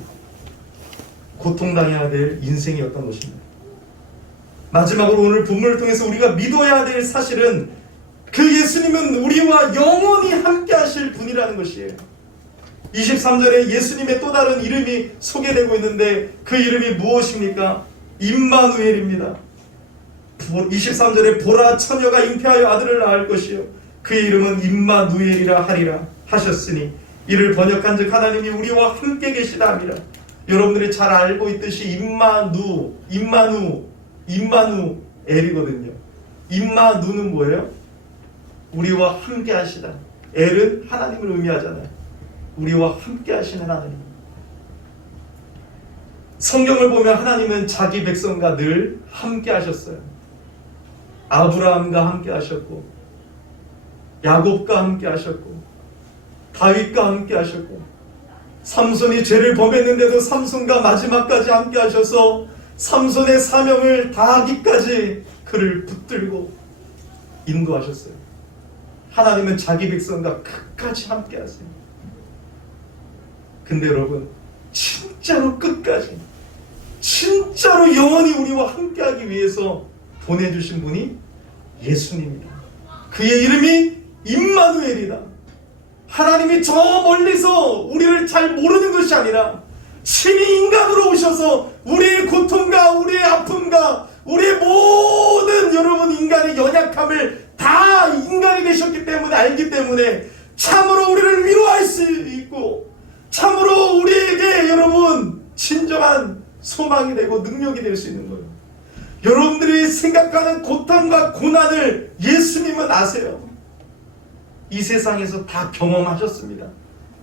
고통당해야 될 인생이었던 것입니다. 마지막으로 오늘 본문을 통해서 우리가 믿어야 될 사실은 그 예수님은 우리와 영원히 함께 하실 분이라는 것이에요. 23절에 예수님의 또 다른 이름이 소개되고 있는데 그 이름이 무엇입니까? 임마누엘입니다. 23절에 보라, 처녀가 잉태하여 아들을 낳을 것이요 그의 이름은 임마누엘이라 하리라 하셨으니 이를 번역한즉 하나님이 우리와 함께 계시다 함이라. 여러분들이 잘 알고 있듯이 임마누엘이거든요. 임마누는 뭐예요? 우리와 함께 하시다. 엘은 하나님을 의미하잖아요. 우리와 함께 하시는 하나님. 성경을 보면 하나님은 자기 백성과 늘 함께 하셨어요. 아브라함과 함께 하셨고, 야곱과 함께 하셨고, 다윗과 함께 하셨고, 삼손이 죄를 범했는데도 삼손과 마지막까지 함께 하셔서 삼손의 사명을 다하기까지 그를 붙들고 인도하셨어요. 하나님은 자기 백성과 끝까지 함께 하세요. 근데 여러분, 진짜로 끝까지, 진짜로 영원히 우리와 함께 하기 위해서 보내주신 분이 예수님입니다. 그의 이름이 임마누엘이다. 하나님이 저 멀리서 우리를 잘 모르는 것이 아니라 친히 인간으로 오셔서 우리의 고통과 우리의 아픔과 우리의 모든 여러분 인간의 연약함을 다 인간이 되셨기 때문에 알기 때문에 참으로 우리를 위로할 수 있고 참으로 우리에게 여러분 진정한 소망이 되고 능력이 될 수 있는 거예요. 여러분들이 생각하는 고통과 고난을 예수님은 아세요. 이 세상에서 다 경험하셨습니다.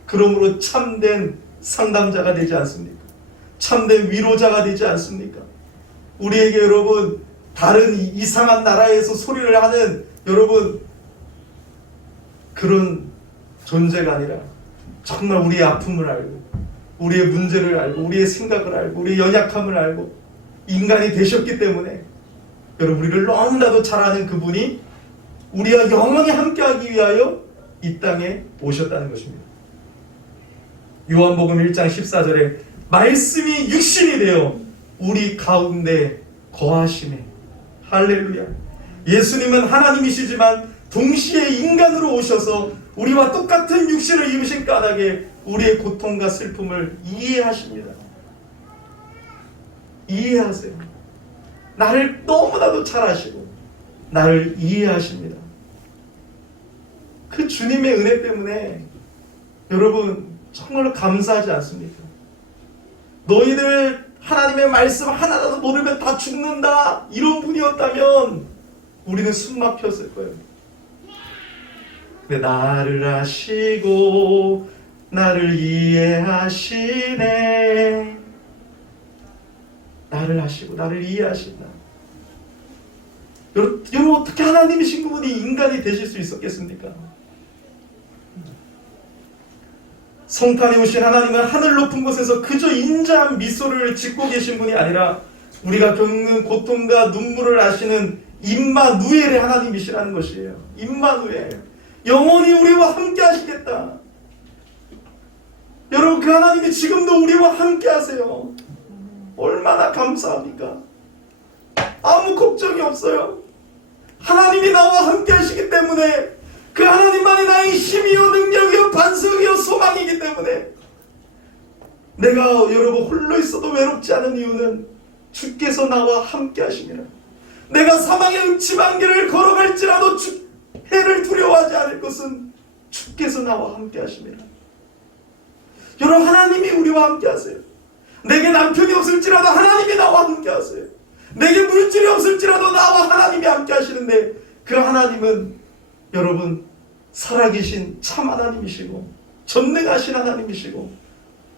그러므로 참된 상담자가 되지 않습니까? 참된 위로자가 되지 않습니까? 우리에게 여러분 다른 이상한 나라에서 소리를 하는 여러분 그런 존재가 아니라 정말 우리의 아픔을 알고 우리의 문제를 알고 우리의 생각을 알고 우리의 연약함을 알고 인간이 되셨기 때문에 여러분 우리를 너무나도 잘 아는 그분이 우리와 영원히 함께하기 위하여 이 땅에 오셨다는 것입니다. 요한복음 1장 14절에 말씀이 육신이 되어 우리 가운데 거하시네. 할렐루야. 예수님은 하나님이시지만 동시에 인간으로 오셔서 우리와 똑같은 육신을 입으신 까닭에 우리의 고통과 슬픔을 이해하십니다. 이해하세요. 나를 너무나도 잘 아시고 나를 이해하십니다. 그 주님의 은혜 때문에 여러분 정말로 감사하지 않습니까? 너희들 하나님의 말씀 하나라도 모르면 다 죽는다 이런 분이었다면 우리는 숨 막혔을 거예요. 근데 나를 아시고 나를 이해하시네. 나를 아시고 나를 이해하신다. 여러분 어떻게 하나님이신 분이 인간이 되실 수 있었겠습니까? 성탄에 오신 하나님은 하늘 높은 곳에서 그저 인자한 미소를 짓고 계신 분이 아니라 우리가 겪는 고통과 눈물을 아시는 임마누엘의 하나님이시라는 것이에요. 임마누엘. 영원히 우리와 함께 하시겠다. 여러분 그 하나님이 지금도 우리와 함께 하세요. 얼마나 감사합니까? 아무 걱정이 없어요. 하나님이 나와 함께 하시기 때문에 그 하나님만이 나의 힘이요 능력이요 반석이요 소망이기 때문에 내가 여러분 홀로 있어도 외롭지 않은 이유는 주께서 나와 함께 하심이라. 내가 사망의 음침한 길을 걸어갈지라도 해를 두려워하지 않을 것은 주께서 나와 함께 하심이라. 여러분 하나님이 우리와 함께 하세요. 내게 남편이 없을지라도 하나님이 나와 함께 하세요. 내게 물질이 없을지라도 나와 하나님이 함께 하시는데 그 하나님은 여러분 살아계신 참 하나님이시고 전능하신 하나님이시고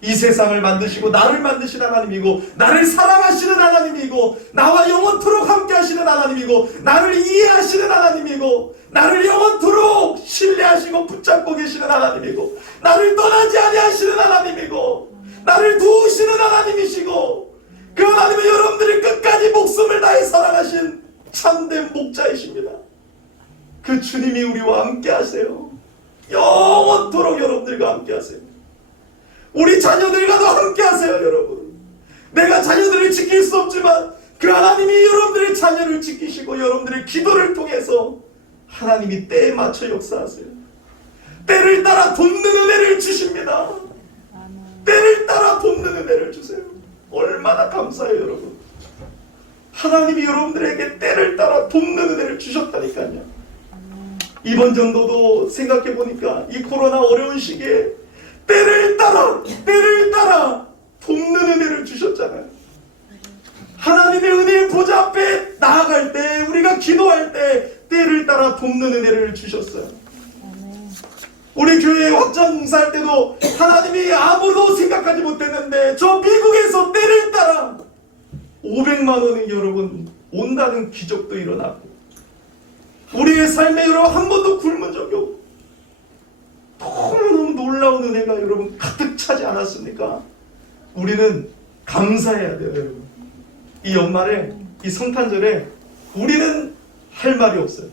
이 세상을 만드시고 나를 만드신 하나님이고 나를 사랑하시는 하나님이고 나와 영원토록 함께 하시는 하나님이고 나를 이해하시는 하나님이고 나를 영원토록 신뢰하시고 붙잡고 계시는 하나님이고 나를 떠나지 아니하시는 하나님이고 나를 도우시는 하나님이시고 그 하나님은 여러분들이 끝까지 목숨을 다해 사랑하신 참된 목자이십니다. 그 주님이 우리와 함께 하세요. 영원토록 여러분들과 함께 하세요. 우리 자녀들과도 함께 하세요. 여러분 내가 자녀들을 지킬 수 없지만 그 하나님이 여러분들의 자녀를 지키시고 여러분들의 기도를 통해서 하나님이 때에 맞춰 역사하세요. 때를 따라 돕는 은혜를 주십니다. 때를 따라 돕는 은혜를 주세요. 얼마나 감사해요. 여러분 하나님이 여러분들에게 때를 따라 돕는 은혜를 주셨다니까요. 이번 전도도 생각해보니까 이 코로나 어려운 시기에 때를 따라 돕는 은혜를 주셨잖아요. 하나님의 은혜의 보좌 앞에 나아갈 때 우리가 기도할 때 때를 따라 돕는 은혜를 주셨어요. 우리 교회 확장 공사할 때도 하나님이 아무도 생각하지 못했는데 저 미국에서 때를 따라 500만 원이 여러분 온다는 기적도 일어나고 우리의 삶에 여러분 한 번도 굶은 적이 없고 너무너무 놀라운 은혜가 여러분 가득 차지 않았습니까? 우리는 감사해야 돼요. 여러분 이 연말에 이 성탄절에 우리는 할 말이 없어요.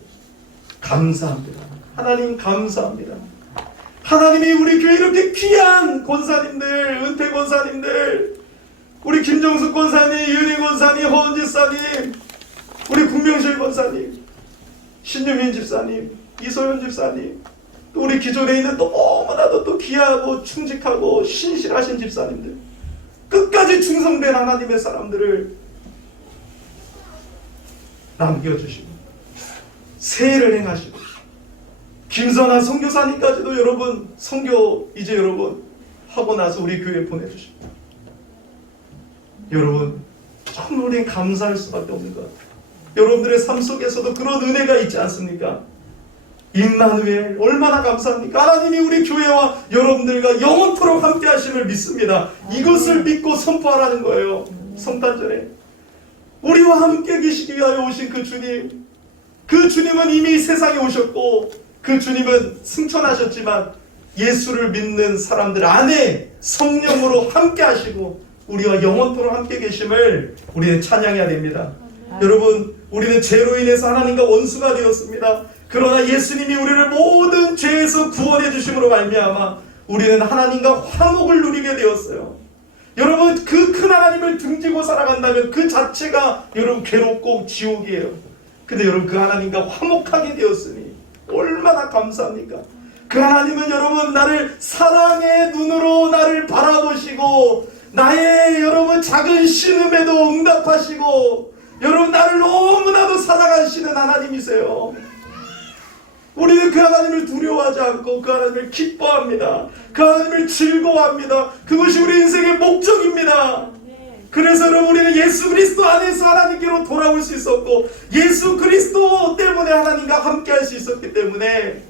감사합니다. 하나님 감사합니다. 하나님이 우리 교회 이렇게 귀한 권사님들, 은퇴 권사님들, 우리 김정숙 권사님, 윤희 권사님, 허은 집사님, 우리 국명실 권사님, 신유민 집사님, 이소연 집사님, 또 우리 기존에 있는 너무나도 또 귀하고 충직하고 신실하신 집사님들, 끝까지 충성된 하나님의 사람들을 남겨주시고 세례를 행하시고 김선아 선교사님까지도 여러분 선교 이제 여러분 하고 나서 우리 교회에 보내주시고 여러분 정말 우리 감사할 수밖에 없는 것 같아요. 여러분들의 삶 속에서도 그런 은혜가 있지 않습니까? 임마누엘 얼마나 감사합니까? 하나님이 우리 교회와 여러분들과 영원토록 함께 하심을 믿습니다. 이것을 믿고 선포하라는 거예요. 성탄절에 우리와 함께 계시기 위하여 오신 그 주님, 그 주님은 이미 세상에 오셨고 그 주님은 승천하셨지만 예수를 믿는 사람들 안에 성령으로 함께 하시고 우리와 영원토록 함께 계심을 우리는 찬양해야 됩니다. 여러분 우리는 죄로 인해서 하나님과 원수가 되었습니다. 그러나 예수님이 우리를 모든 죄에서 구원해 주심으로 말미암아 우리는 하나님과 화목을 누리게 되었어요. 여러분 그 큰 하나님을 등지고 살아간다면 그 자체가 여러분 괴롭고 지옥이에요. 근데 여러분 그 하나님과 화목하게 되었으니 얼마나 감사합니까? 그 하나님은 여러분 나를 사랑의 눈으로 나를 바라보시고 나의 여러분 작은 신음에도 응답하시고 여러분 나를 너무나도 사랑하시는 하나님이세요. 우리는 그 하나님을 두려워하지 않고 그 하나님을 기뻐합니다. 그 하나님을 즐거워합니다. 그것이 우리 인생의 목적입니다. 그래서 여러분 우리는 예수 그리스도 안에서 하나님께로 돌아올 수 있었고 예수 그리스도 때문에 하나님과 함께 할 수 있었기 때문에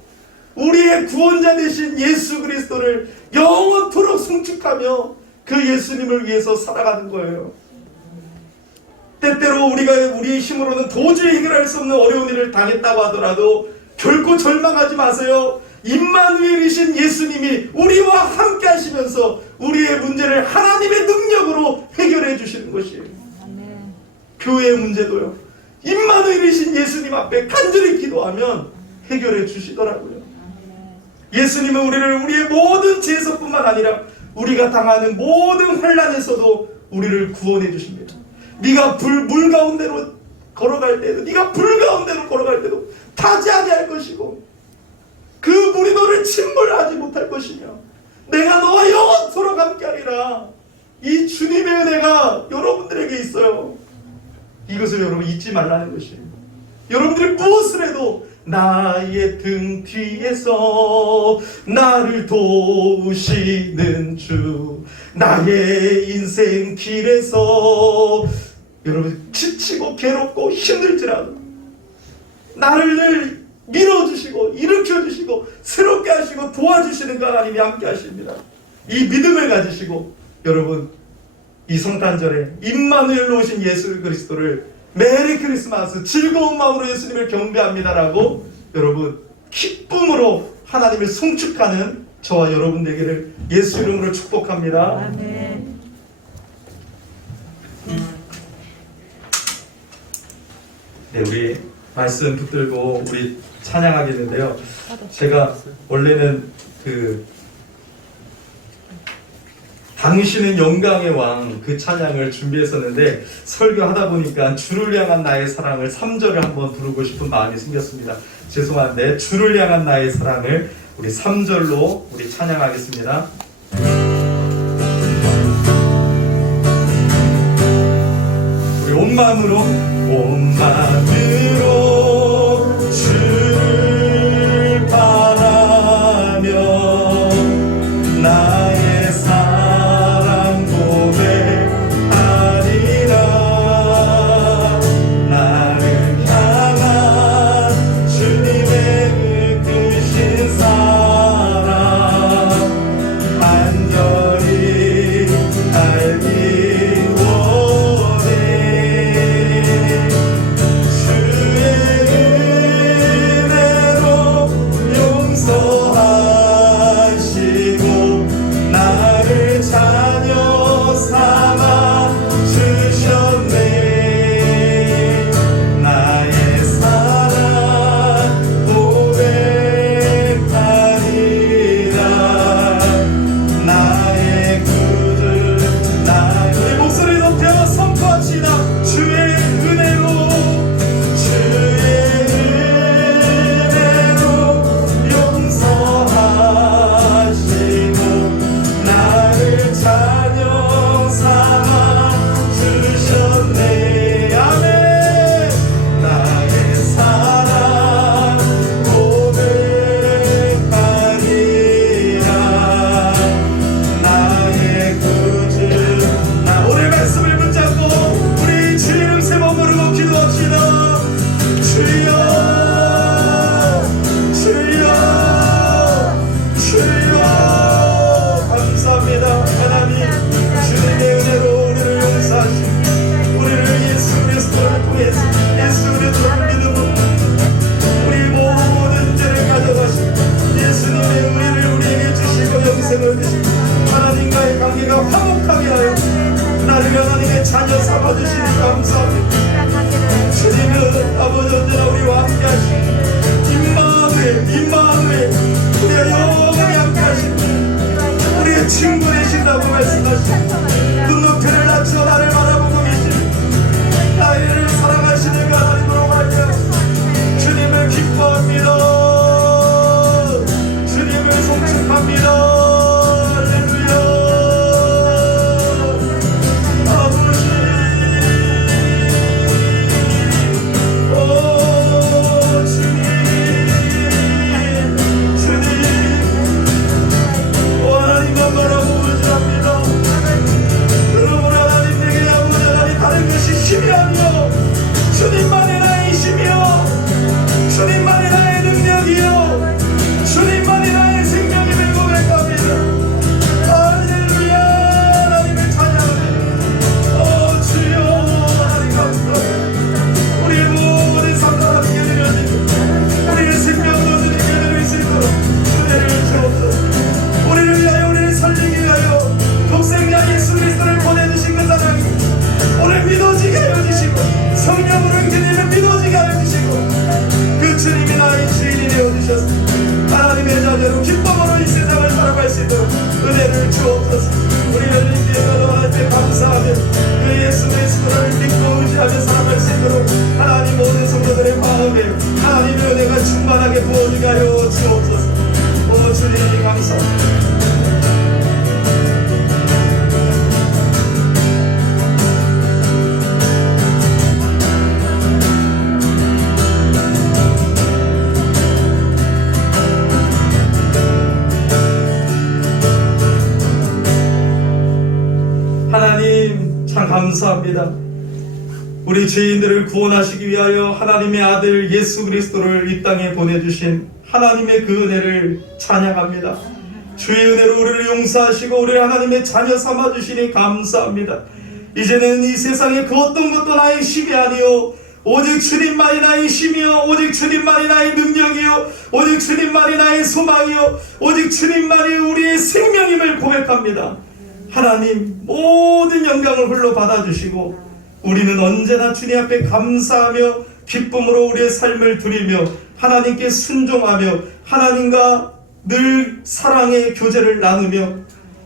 우리의 구원자 되신 예수 그리스도를 영원토록 송축하며 그 예수님을 위해서 살아가는 거예요. 때때로 우리가 우리의 힘으로는 도저히 해결할 수 없는 어려운 일을 당했다고 하더라도 결코 절망하지 마세요. 임마누엘이신 예수님이 우리와 함께 하시면서 우리의 문제를 하나님의 능력으로 해결해 주시는 것이에요. 교회의 문제도요. 임마누엘이신 예수님 앞에 간절히 기도하면 해결해 주시더라고요. 예수님은 우리의 모든 죄에서뿐만 아니라 우리가 당하는 모든 환난에서도 우리를 구원해 주십니다. 네가 물 가운데로 걸어갈 때도 네가 불 가운데로 걸어갈 때도 타지하게 할 것이고 그 물이 너를 침몰하지 못할 것이며 내가 너와 영원토록 함께하리라. 이 주님의 은혜가 여러분들에게 있어요. 이것을 여러분 잊지 말라는 것이에요. 여러분들이 무엇을 해도 나의 등 뒤에서 나를 도우시는 주, 나의 인생 길에서 여러분 지치고 괴롭고 힘들지라도 나를 늘 밀어주시고 일으켜주시고 새롭게 하시고 도와주시는 그 하나님이 함께 하십니다. 이 믿음을 가지시고 여러분 이 성탄절에 임마누엘로 오신 예수 그리스도를 메리 크리스마스 즐거운 마음으로 예수님을 경배합니다라고 여러분 기쁨으로 하나님을 송축하는 저와 여러분 되기를 예수 이름으로 축복합니다. 아멘. 네, 우리 말씀 붙들고 우리 찬양하겠는데요. 제가 원래는 당신은 영광의 왕 그 찬양을 준비했었는데 설교하다 보니까 주를 향한 나의 사랑을 3절을 한번 부르고 싶은 마음이 생겼습니다. 죄송한데 주를 향한 나의 사랑을 우리 3절로 우리 찬양하겠습니다. 우리 온 마음으로 주를 바라며 나의 사랑 고백하리라. 나를 향한 주님의 크신 사랑 간절히 알기 원해. 주의 은혜로 용서하시고 나를 자녀 삼아 주셨네. 나의 사랑 고백하리라. 나의 구주 나의 목소리 높여 선포합시다. 주의 은혜로 용서하시고 나를 자녀 삼아 주셨네. 아멘. 나의 사랑 고백하리라. 나의 구주 오늘 말씀을 붙잡고 우리 주 이름 세 번 부르고 기도합시다. 주여 주여 주여 감사합니다. 하나님 주님의 은혜로 우리를 용서하시고 우리를 예수 그리스도를 통해서 예수 그리스도를 믿음으로 우리 모든 죄를 가져가시고 예수님의 은혜를 우리에게 주시고 영생을 주시고 하나님과의 관계가 화목하게 하여 나를 하나님의 자녀 삼아주시니 감사합니다. 주님은 아버지 언제나 우리와 함께 하시고 임마누엘 우리와 영원히 함께 하시고 우리의 친구 되신다고 말씀하시고 눈높이를 낮춰 나를 바라보고 계시는 나를 사랑하시는 그 하나님으로 말미암아 주님을 기뻐합니다. 주님을 송축합니다. 할렐루야. 은혜를 주옵소서. 우리 열린교회가 너한테 감사하며 그 예수 그리스도를 믿고 의지하며 살아갈 수 있도록 하나님 모든 성도들의 마음에 하나님의 은혜가 충만하게 부어지게 하여 주옵소서. 오 주님 감사합니다. 하나님 참 감사합니다. 우리 죄인들을 구원하시기 위하여 하나님의 아들 예수 그리스도를 이 땅에 보내주신 하나님의 그 은혜를 찬양합니다. 주의 은혜로 우리를 용서하시고 우리를 하나님의 자녀 삼아주시니 감사합니다. 이제는 이 세상에 그 어떤 것도 나의 힘이 아니요 오직 주님만이 나의 힘이요 오직 주님만이 나의 능력이요 오직 주님만이 나의 소망이요 오직 주님만이 우리의 생명임을 고백합니다. 하나님 모든 영광을 홀로 받아주시고 우리는 언제나 주님 앞에 감사하며 기쁨으로 우리의 삶을 드리며 하나님께 순종하며 하나님과 늘 사랑의 교제를 나누며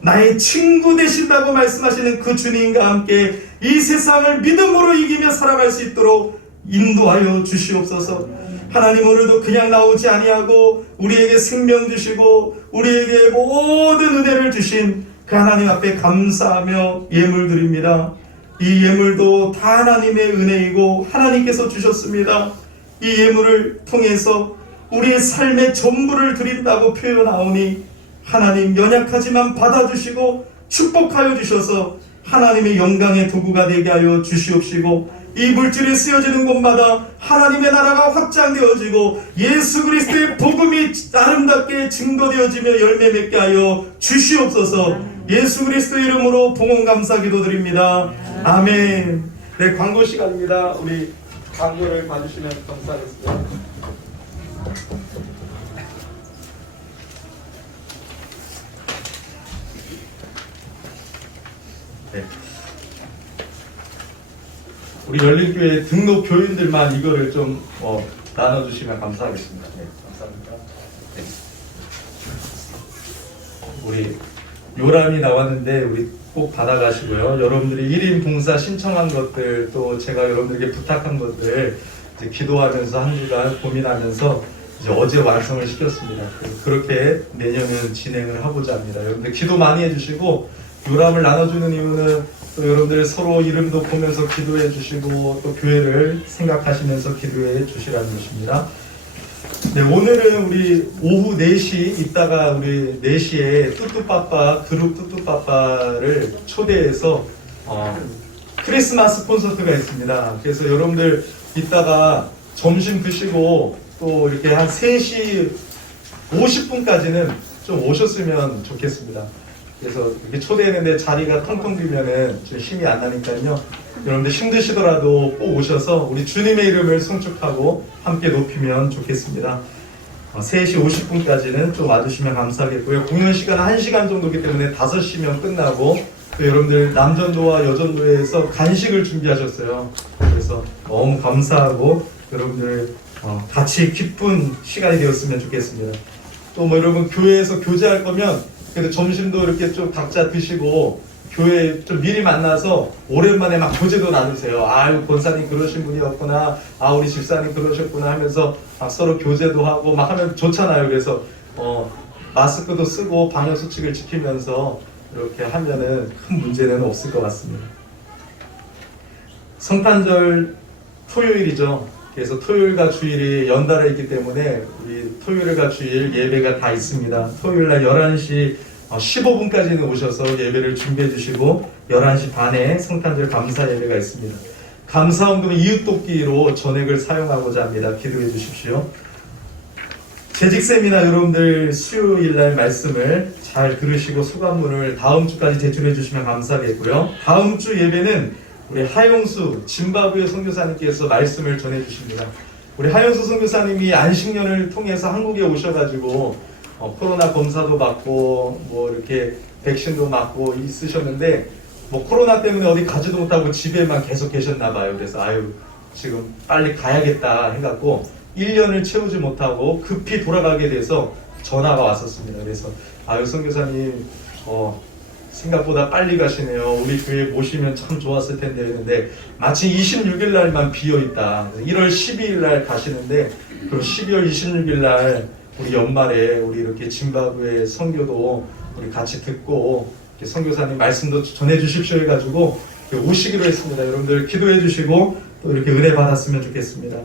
나의 친구 되신다고 말씀하시는 그 주님과 함께 이 세상을 믿음으로 이기며 살아갈 수 있도록 인도하여 주시옵소서. 하나님 오늘도 그냥 나오지 아니하고 우리에게 생명 주시고 우리에게 모든 은혜를 주신 그 하나님 앞에 감사하며 예물 드립니다. 이 예물도 다 하나님의 은혜이고 하나님께서 주셨습니다. 이 예물을 통해서 우리의 삶의 전부를 드린다고 표현하오니 하나님 연약하지만 받아주시고 축복하여 주셔서 하나님의 영광의 도구가 되게 하여 주시옵시고 이 물질이 쓰여지는 곳마다 하나님의 나라가 확장되어지고 예수 그리스도의 복음이 아름답게 증거되어지며 열매 맺게 하여 주시옵소서. 예수 그리스도의 이름으로 봉헌 감사 기도드립니다. 아멘. 네, 광고 시간입니다. 우리 광고를 봐주시면 감사하겠습니다. 네. 우리 열린교회 등록 교인들만 이거를 좀 나눠주시면 감사하겠습니다. 네, 감사합니다. 네. 우리 요람이 나왔는데 우리 꼭 받아가시고요. 여러분들이 1인 봉사 신청한 것들 또 제가 여러분들에게 부탁한 것들 이제 기도하면서 한 주간 고민하면서 이제 어제 완성을 시켰습니다. 그렇게 내년은 진행을 하고자 합니다. 여러분들 기도 많이 해주시고 요람을 나눠주는 이유는 또 여러분들 서로 이름도 보면서 기도해 주시고 또 교회를 생각하시면서 기도해 주시라는 것입니다. 네, 오늘은 우리 오후 4시 이따가 우리 4시에 뚜뚜빠빠 그룹 뚜뚜빠빠를 초대해서 크리스마스 콘서트가 있습니다. 그래서 여러분들 이따가 점심 드시고 또 이렇게 한 3시 50분까지는 좀 오셨으면 좋겠습니다. 그래서 이렇게 초대했는데 자리가 텅텅 비면은 좀 힘이 안 나니까요. 여러분들 힘드시더라도 꼭 오셔서 우리 주님의 이름을 송축하고 함께 높이면 좋겠습니다. 3시 50분까지는 좀 와주시면 감사하겠고요. 공연 시간은 1시간 정도이기 때문에 5시면 끝나고 또 여러분들 남전도와 여전도에서 간식을 준비하셨어요. 그래서 너무 감사하고 여러분들 같이 기쁜 시간이 되었으면 좋겠습니다. 또 뭐 여러분 교회에서 교제할 거면 그래도 점심도 이렇게 좀 각자 드시고 교회 좀 미리 만나서 오랜만에 막 교제도 나누세요. 아유 권사님 그러신 분이었구나, 아 우리 집사님 그러셨구나 하면서 막 서로 교제도 하고 막 하면 좋잖아요. 그래서 마스크도 쓰고 방역 수칙을 지키면서 이렇게 하면은 큰 문제는 없을 것 같습니다. 성탄절 토요일이죠. 그래서 토요일과 주일이 연달아 있기 때문에 우리 토요일과 주일 예배가 다 있습니다. 토요일날 11시 15분까지는 오셔서 예배를 준비해 주시고 11시 반에 성탄절 감사 예배가 있습니다. 감사헌금 이웃돕기로 전액을 사용하고자 합니다. 기도해 주십시오. 재직세미나 여러분들 수요일날 말씀을 잘 들으시고 수감문을 다음 주까지 제출해 주시면 감사하겠고요. 다음 주 예배는 우리 하용수 짐바브웨 선교사님께서 말씀을 전해 주십니다. 우리 하용수 선교사님이 안식년을 통해서 한국에 오셔가지고 코로나 검사도 받고 뭐 이렇게 백신도 맞고 있으셨는데 뭐 코로나 때문에 어디 가지도 못하고 집에만 계속 계셨나 봐요. 그래서 아유 지금 빨리 가야겠다 해갖고 1년을 채우지 못하고 급히 돌아가게 돼서 전화가 왔었습니다. 그래서 아유 선교사님 생각보다 빨리 가시네요. 우리 교회 모시면 참 좋았을 텐데 했는데 마치 26일 날만 비어 있다. 1월 12일 날 가시는데 그럼 12월 26일 날 우리 연말에 우리 이렇게 짐바브웨 선교도 우리 같이 듣고 이렇게 선교사님 말씀도 전해 주십시오 해가지고 오시기로 했습니다. 여러분들 기도해 주시고 또 이렇게 은혜 받았으면 좋겠습니다.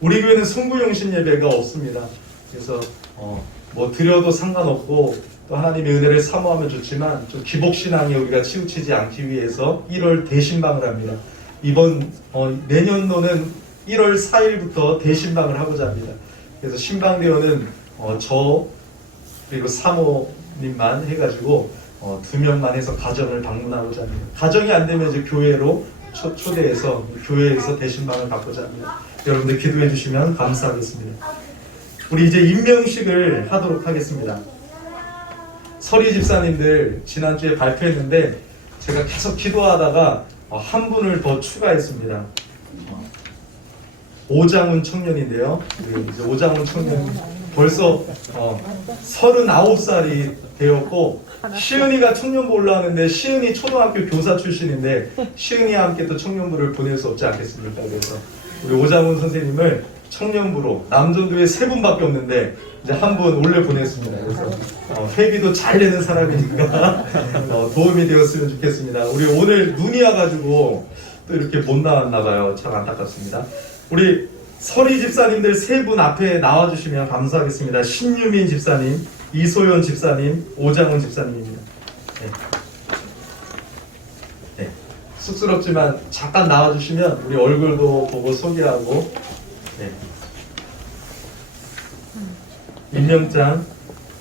우리 교회는 송구용신 예배가 없습니다. 그래서 뭐 드려도 상관없고 또 하나님의 은혜를 사모하면 좋지만 좀 기복신앙에 우리가 치우치지 않기 위해서 1월 대신방을 합니다. 이번 내년도는 1월 4일부터 대신방을 하고자 합니다. 그래서 신방대원은 저 그리고 사모님만 해가지고 2명만 해서 가정을 방문하고자 합니다. 가정이 안 되면 이제 교회로 초대해서 교회에서 대신방을 받고자 합니다. 여러분들 기도해 주시면 감사하겠습니다. 우리 이제 임명식을 하도록 하겠습니다. 서리 집사님들 지난주에 발표했는데 제가 계속 기도하다가 한 분을 더 추가했습니다. 오장훈 청년인데요. 이제 오장훈 청년 벌써 39살이 되었고 시은이가 청년부 올라왔는데 시은이 초등학교 교사 출신인데 시은이와 함께 또 청년부를 보낼 수 없지 않겠습니까? 그래서 우리 오장훈 선생님을 청년부로 남전도에 3분밖에 없는데 이제 한 분 올려 보냈습니다. 그래서 회비도 잘 내는 사람이니까 도움이 되었으면 좋겠습니다. 우리 오늘 눈이 와가지고 또 이렇게 못 나왔나 봐요. 참 안타깝습니다. 우리 서리 집사님들 3분 앞에 나와주시면 감사하겠습니다. 신유민 집사님, 이소연 집사님, 오장훈 집사님입니다. 네. 쑥스럽지만 잠깐 나와주시면 우리 얼굴도 보고 소개하고 네. 임명장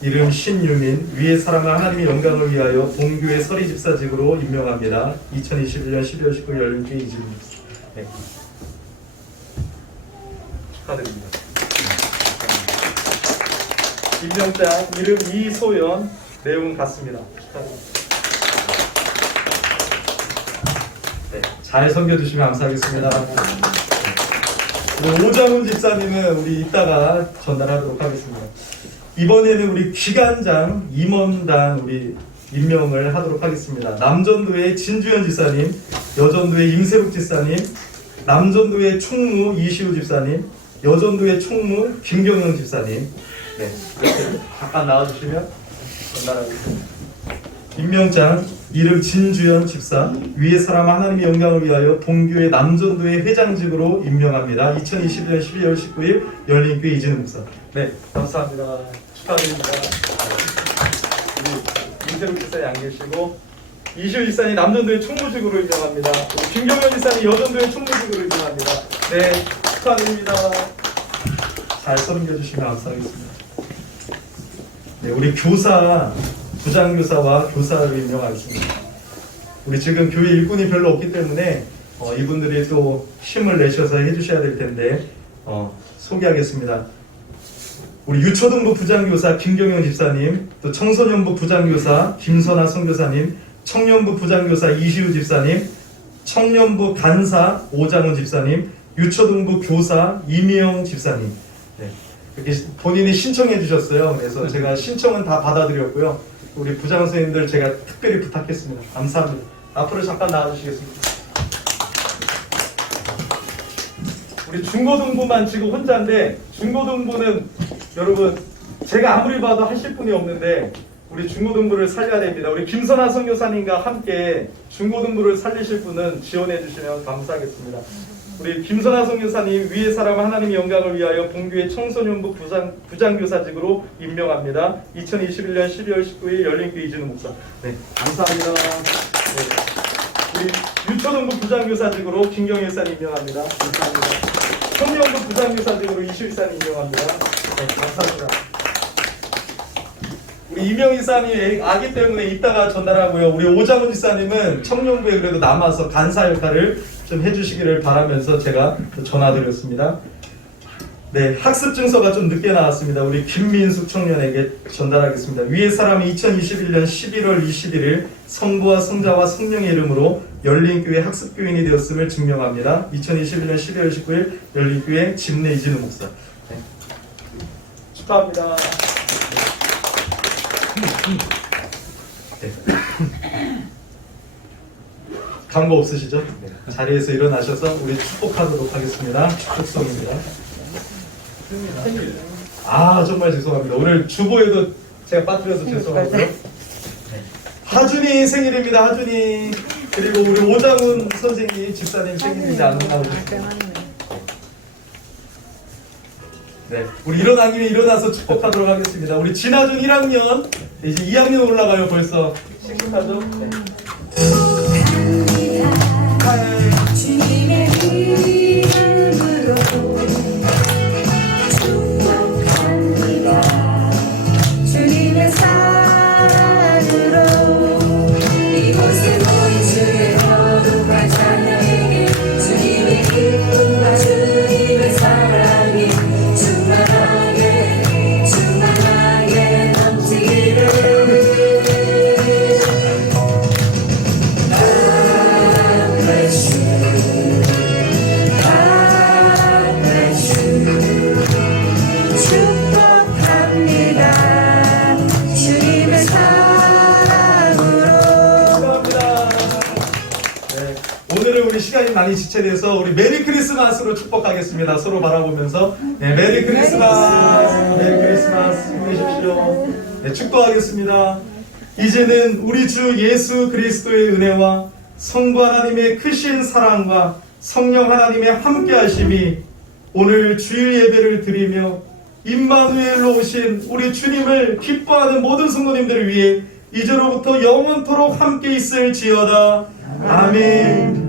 이름 신유민 위의 사랑과 하나님의 영광을 위하여 본교회 서리 집사직으로 임명합니다. 2021년 12월 19일 열린 교회 이진입니다. 네. 축하드립니다. 임명장 이름 이소연 내용 같습니다. 축하드립니다. 네, 잘 섬겨주시면 감사하겠습니다. 오장훈 집사님은 우리 이따가 전달하도록 하겠습니다. 이번에는 우리 기관장 임원단 우리 임명을 하도록 하겠습니다. 남전도의 진주현 집사님, 여전도의 임세록 집사님, 남전도의 총무 이시우 집사님, 여전도의 총무 김경영 집사님. 네, 이렇게 잠깐 나와주시면 전달하겠습니다. 임명장 이름 진주현 집사 위의 사람 하나님의 영광을 위하여 본교회 남전도의 회장직으로 임명합니다. 2021년 12월 19일 열린교회 이진우 목사. 네, 감사합니다. 축하드립니다. 우리 임세록 집사님 안 계시고 이시우 집사님 남전도의 총무직으로 임명합니다. 김경현 집사님 여전도의 총무직으로 임명합니다. 네, 축하드립니다. 잘 섬겨주시면 감사하겠습니다. 네, 우리 교사 부장교사와 교사를 임명하겠습니다. 우리 지금 교회 일꾼이 별로 없기 때문에 이분들이 또 힘을 내셔서 해주셔야 될 텐데 소개하겠습니다. 우리 유초등부 부장교사 김경영 집사님, 또 청소년부 부장교사 김선아 선교사님, 청년부 부장교사 이시우 집사님, 청년부 간사 오장훈 집사님, 유초등부 교사 이미영 집사님. 네, 이렇게 본인이 신청해 주셨어요. 그래서 제가 신청은 다 받아들였고요. 우리 부장 선생님들 제가 특별히 부탁했습니다. 감사합니다. 앞으로 잠깐 나와주시겠습니다. 우리 중고등부만 지금 혼자인데 중고등부는 여러분 제가 아무리 봐도 하실 분이 없는데 우리 중고등부를 살려야 됩니다. 우리 김선아 선교사님과 함께 중고등부를 살리실 분은 지원해 주시면 감사하겠습니다. 우리 김선아 선교사님 위의 사람 하나님의 영광을 위하여 본교회 청소년부 부장교사직으로 임명합니다. 2021년 12월 19일 열린교회 이진우 목사. 네, 감사합니다. 네. 우리 유초등부 부장교사직으로 김경일 사님 임명합니다. 감사합니다. 청년부 부장교사직으로 이시우 사님 임명합니다. 네, 감사합니다. 우리 이명희 사님이 아기 때문에 이따가 전달하고요. 우리 오장훈 지사님은 청년부에 그래도 남아서 간사 역할을 좀 해주시기를 바라면서 제가 전화드렸습니다. 네, 학습 증서가 좀 늦게 나왔습니다. 우리 김민숙 청년에게 전달하겠습니다. 위의 사람은 2021년 11월 21일 성부와 성자와 성령의 이름으로 열린교회 학습교인이 되었음을 증명합니다. 2021년 12월 19일 열린교회 집내 이진우 목사. 네. 축하합니다. 네. 강거 없으시죠? 네. 자리에서 일어나셔서 우리 축복하도록 하겠습니다. 축복성입니다. 아 정말 죄송합니다. 오늘 주보에도 제가 빠뜨려서 죄송하고요. 네. 하준이 생일입니다. 하준이. 그리고 우리 오장훈 선생님 집사님 생일인데 안 나오셨어요. 네, 우리 일어난 김에 일어나서 축복하도록 하겠습니다. 우리 진아중 1학년 이제 2학년 올라가요. 벌써 씩씩하죠? 네. 주님의 이름으로 축복합니다. 주님의 사랑으로 이곳에 모인 주의 거룩한 찬양에게 주님의 기쁨과 주님의 사랑이 충만하게 넘치기를. 축복합니다. 주님의 사랑으로. 감사합니다. 네, 오늘은 우리 시간이 많이 지체돼서 우리 메리 크리스마스로 축복하겠습니다. 서로 바라보면서 네, 메리 크리스마스, 메리 크리스마스 힘내십시오. 네, 축복하겠습니다. 이제는 우리 주 예수 그리스도의 은혜와 성부 하나님의 크신 사랑과 성령 하나님의 함께하심이 오늘 주일 예배를 드리며 임마누엘로 오신 우리 주님을 기뻐하는 모든 성도님들을 위해 이제로부터 영원토록 함께 있을지어다. 아멘.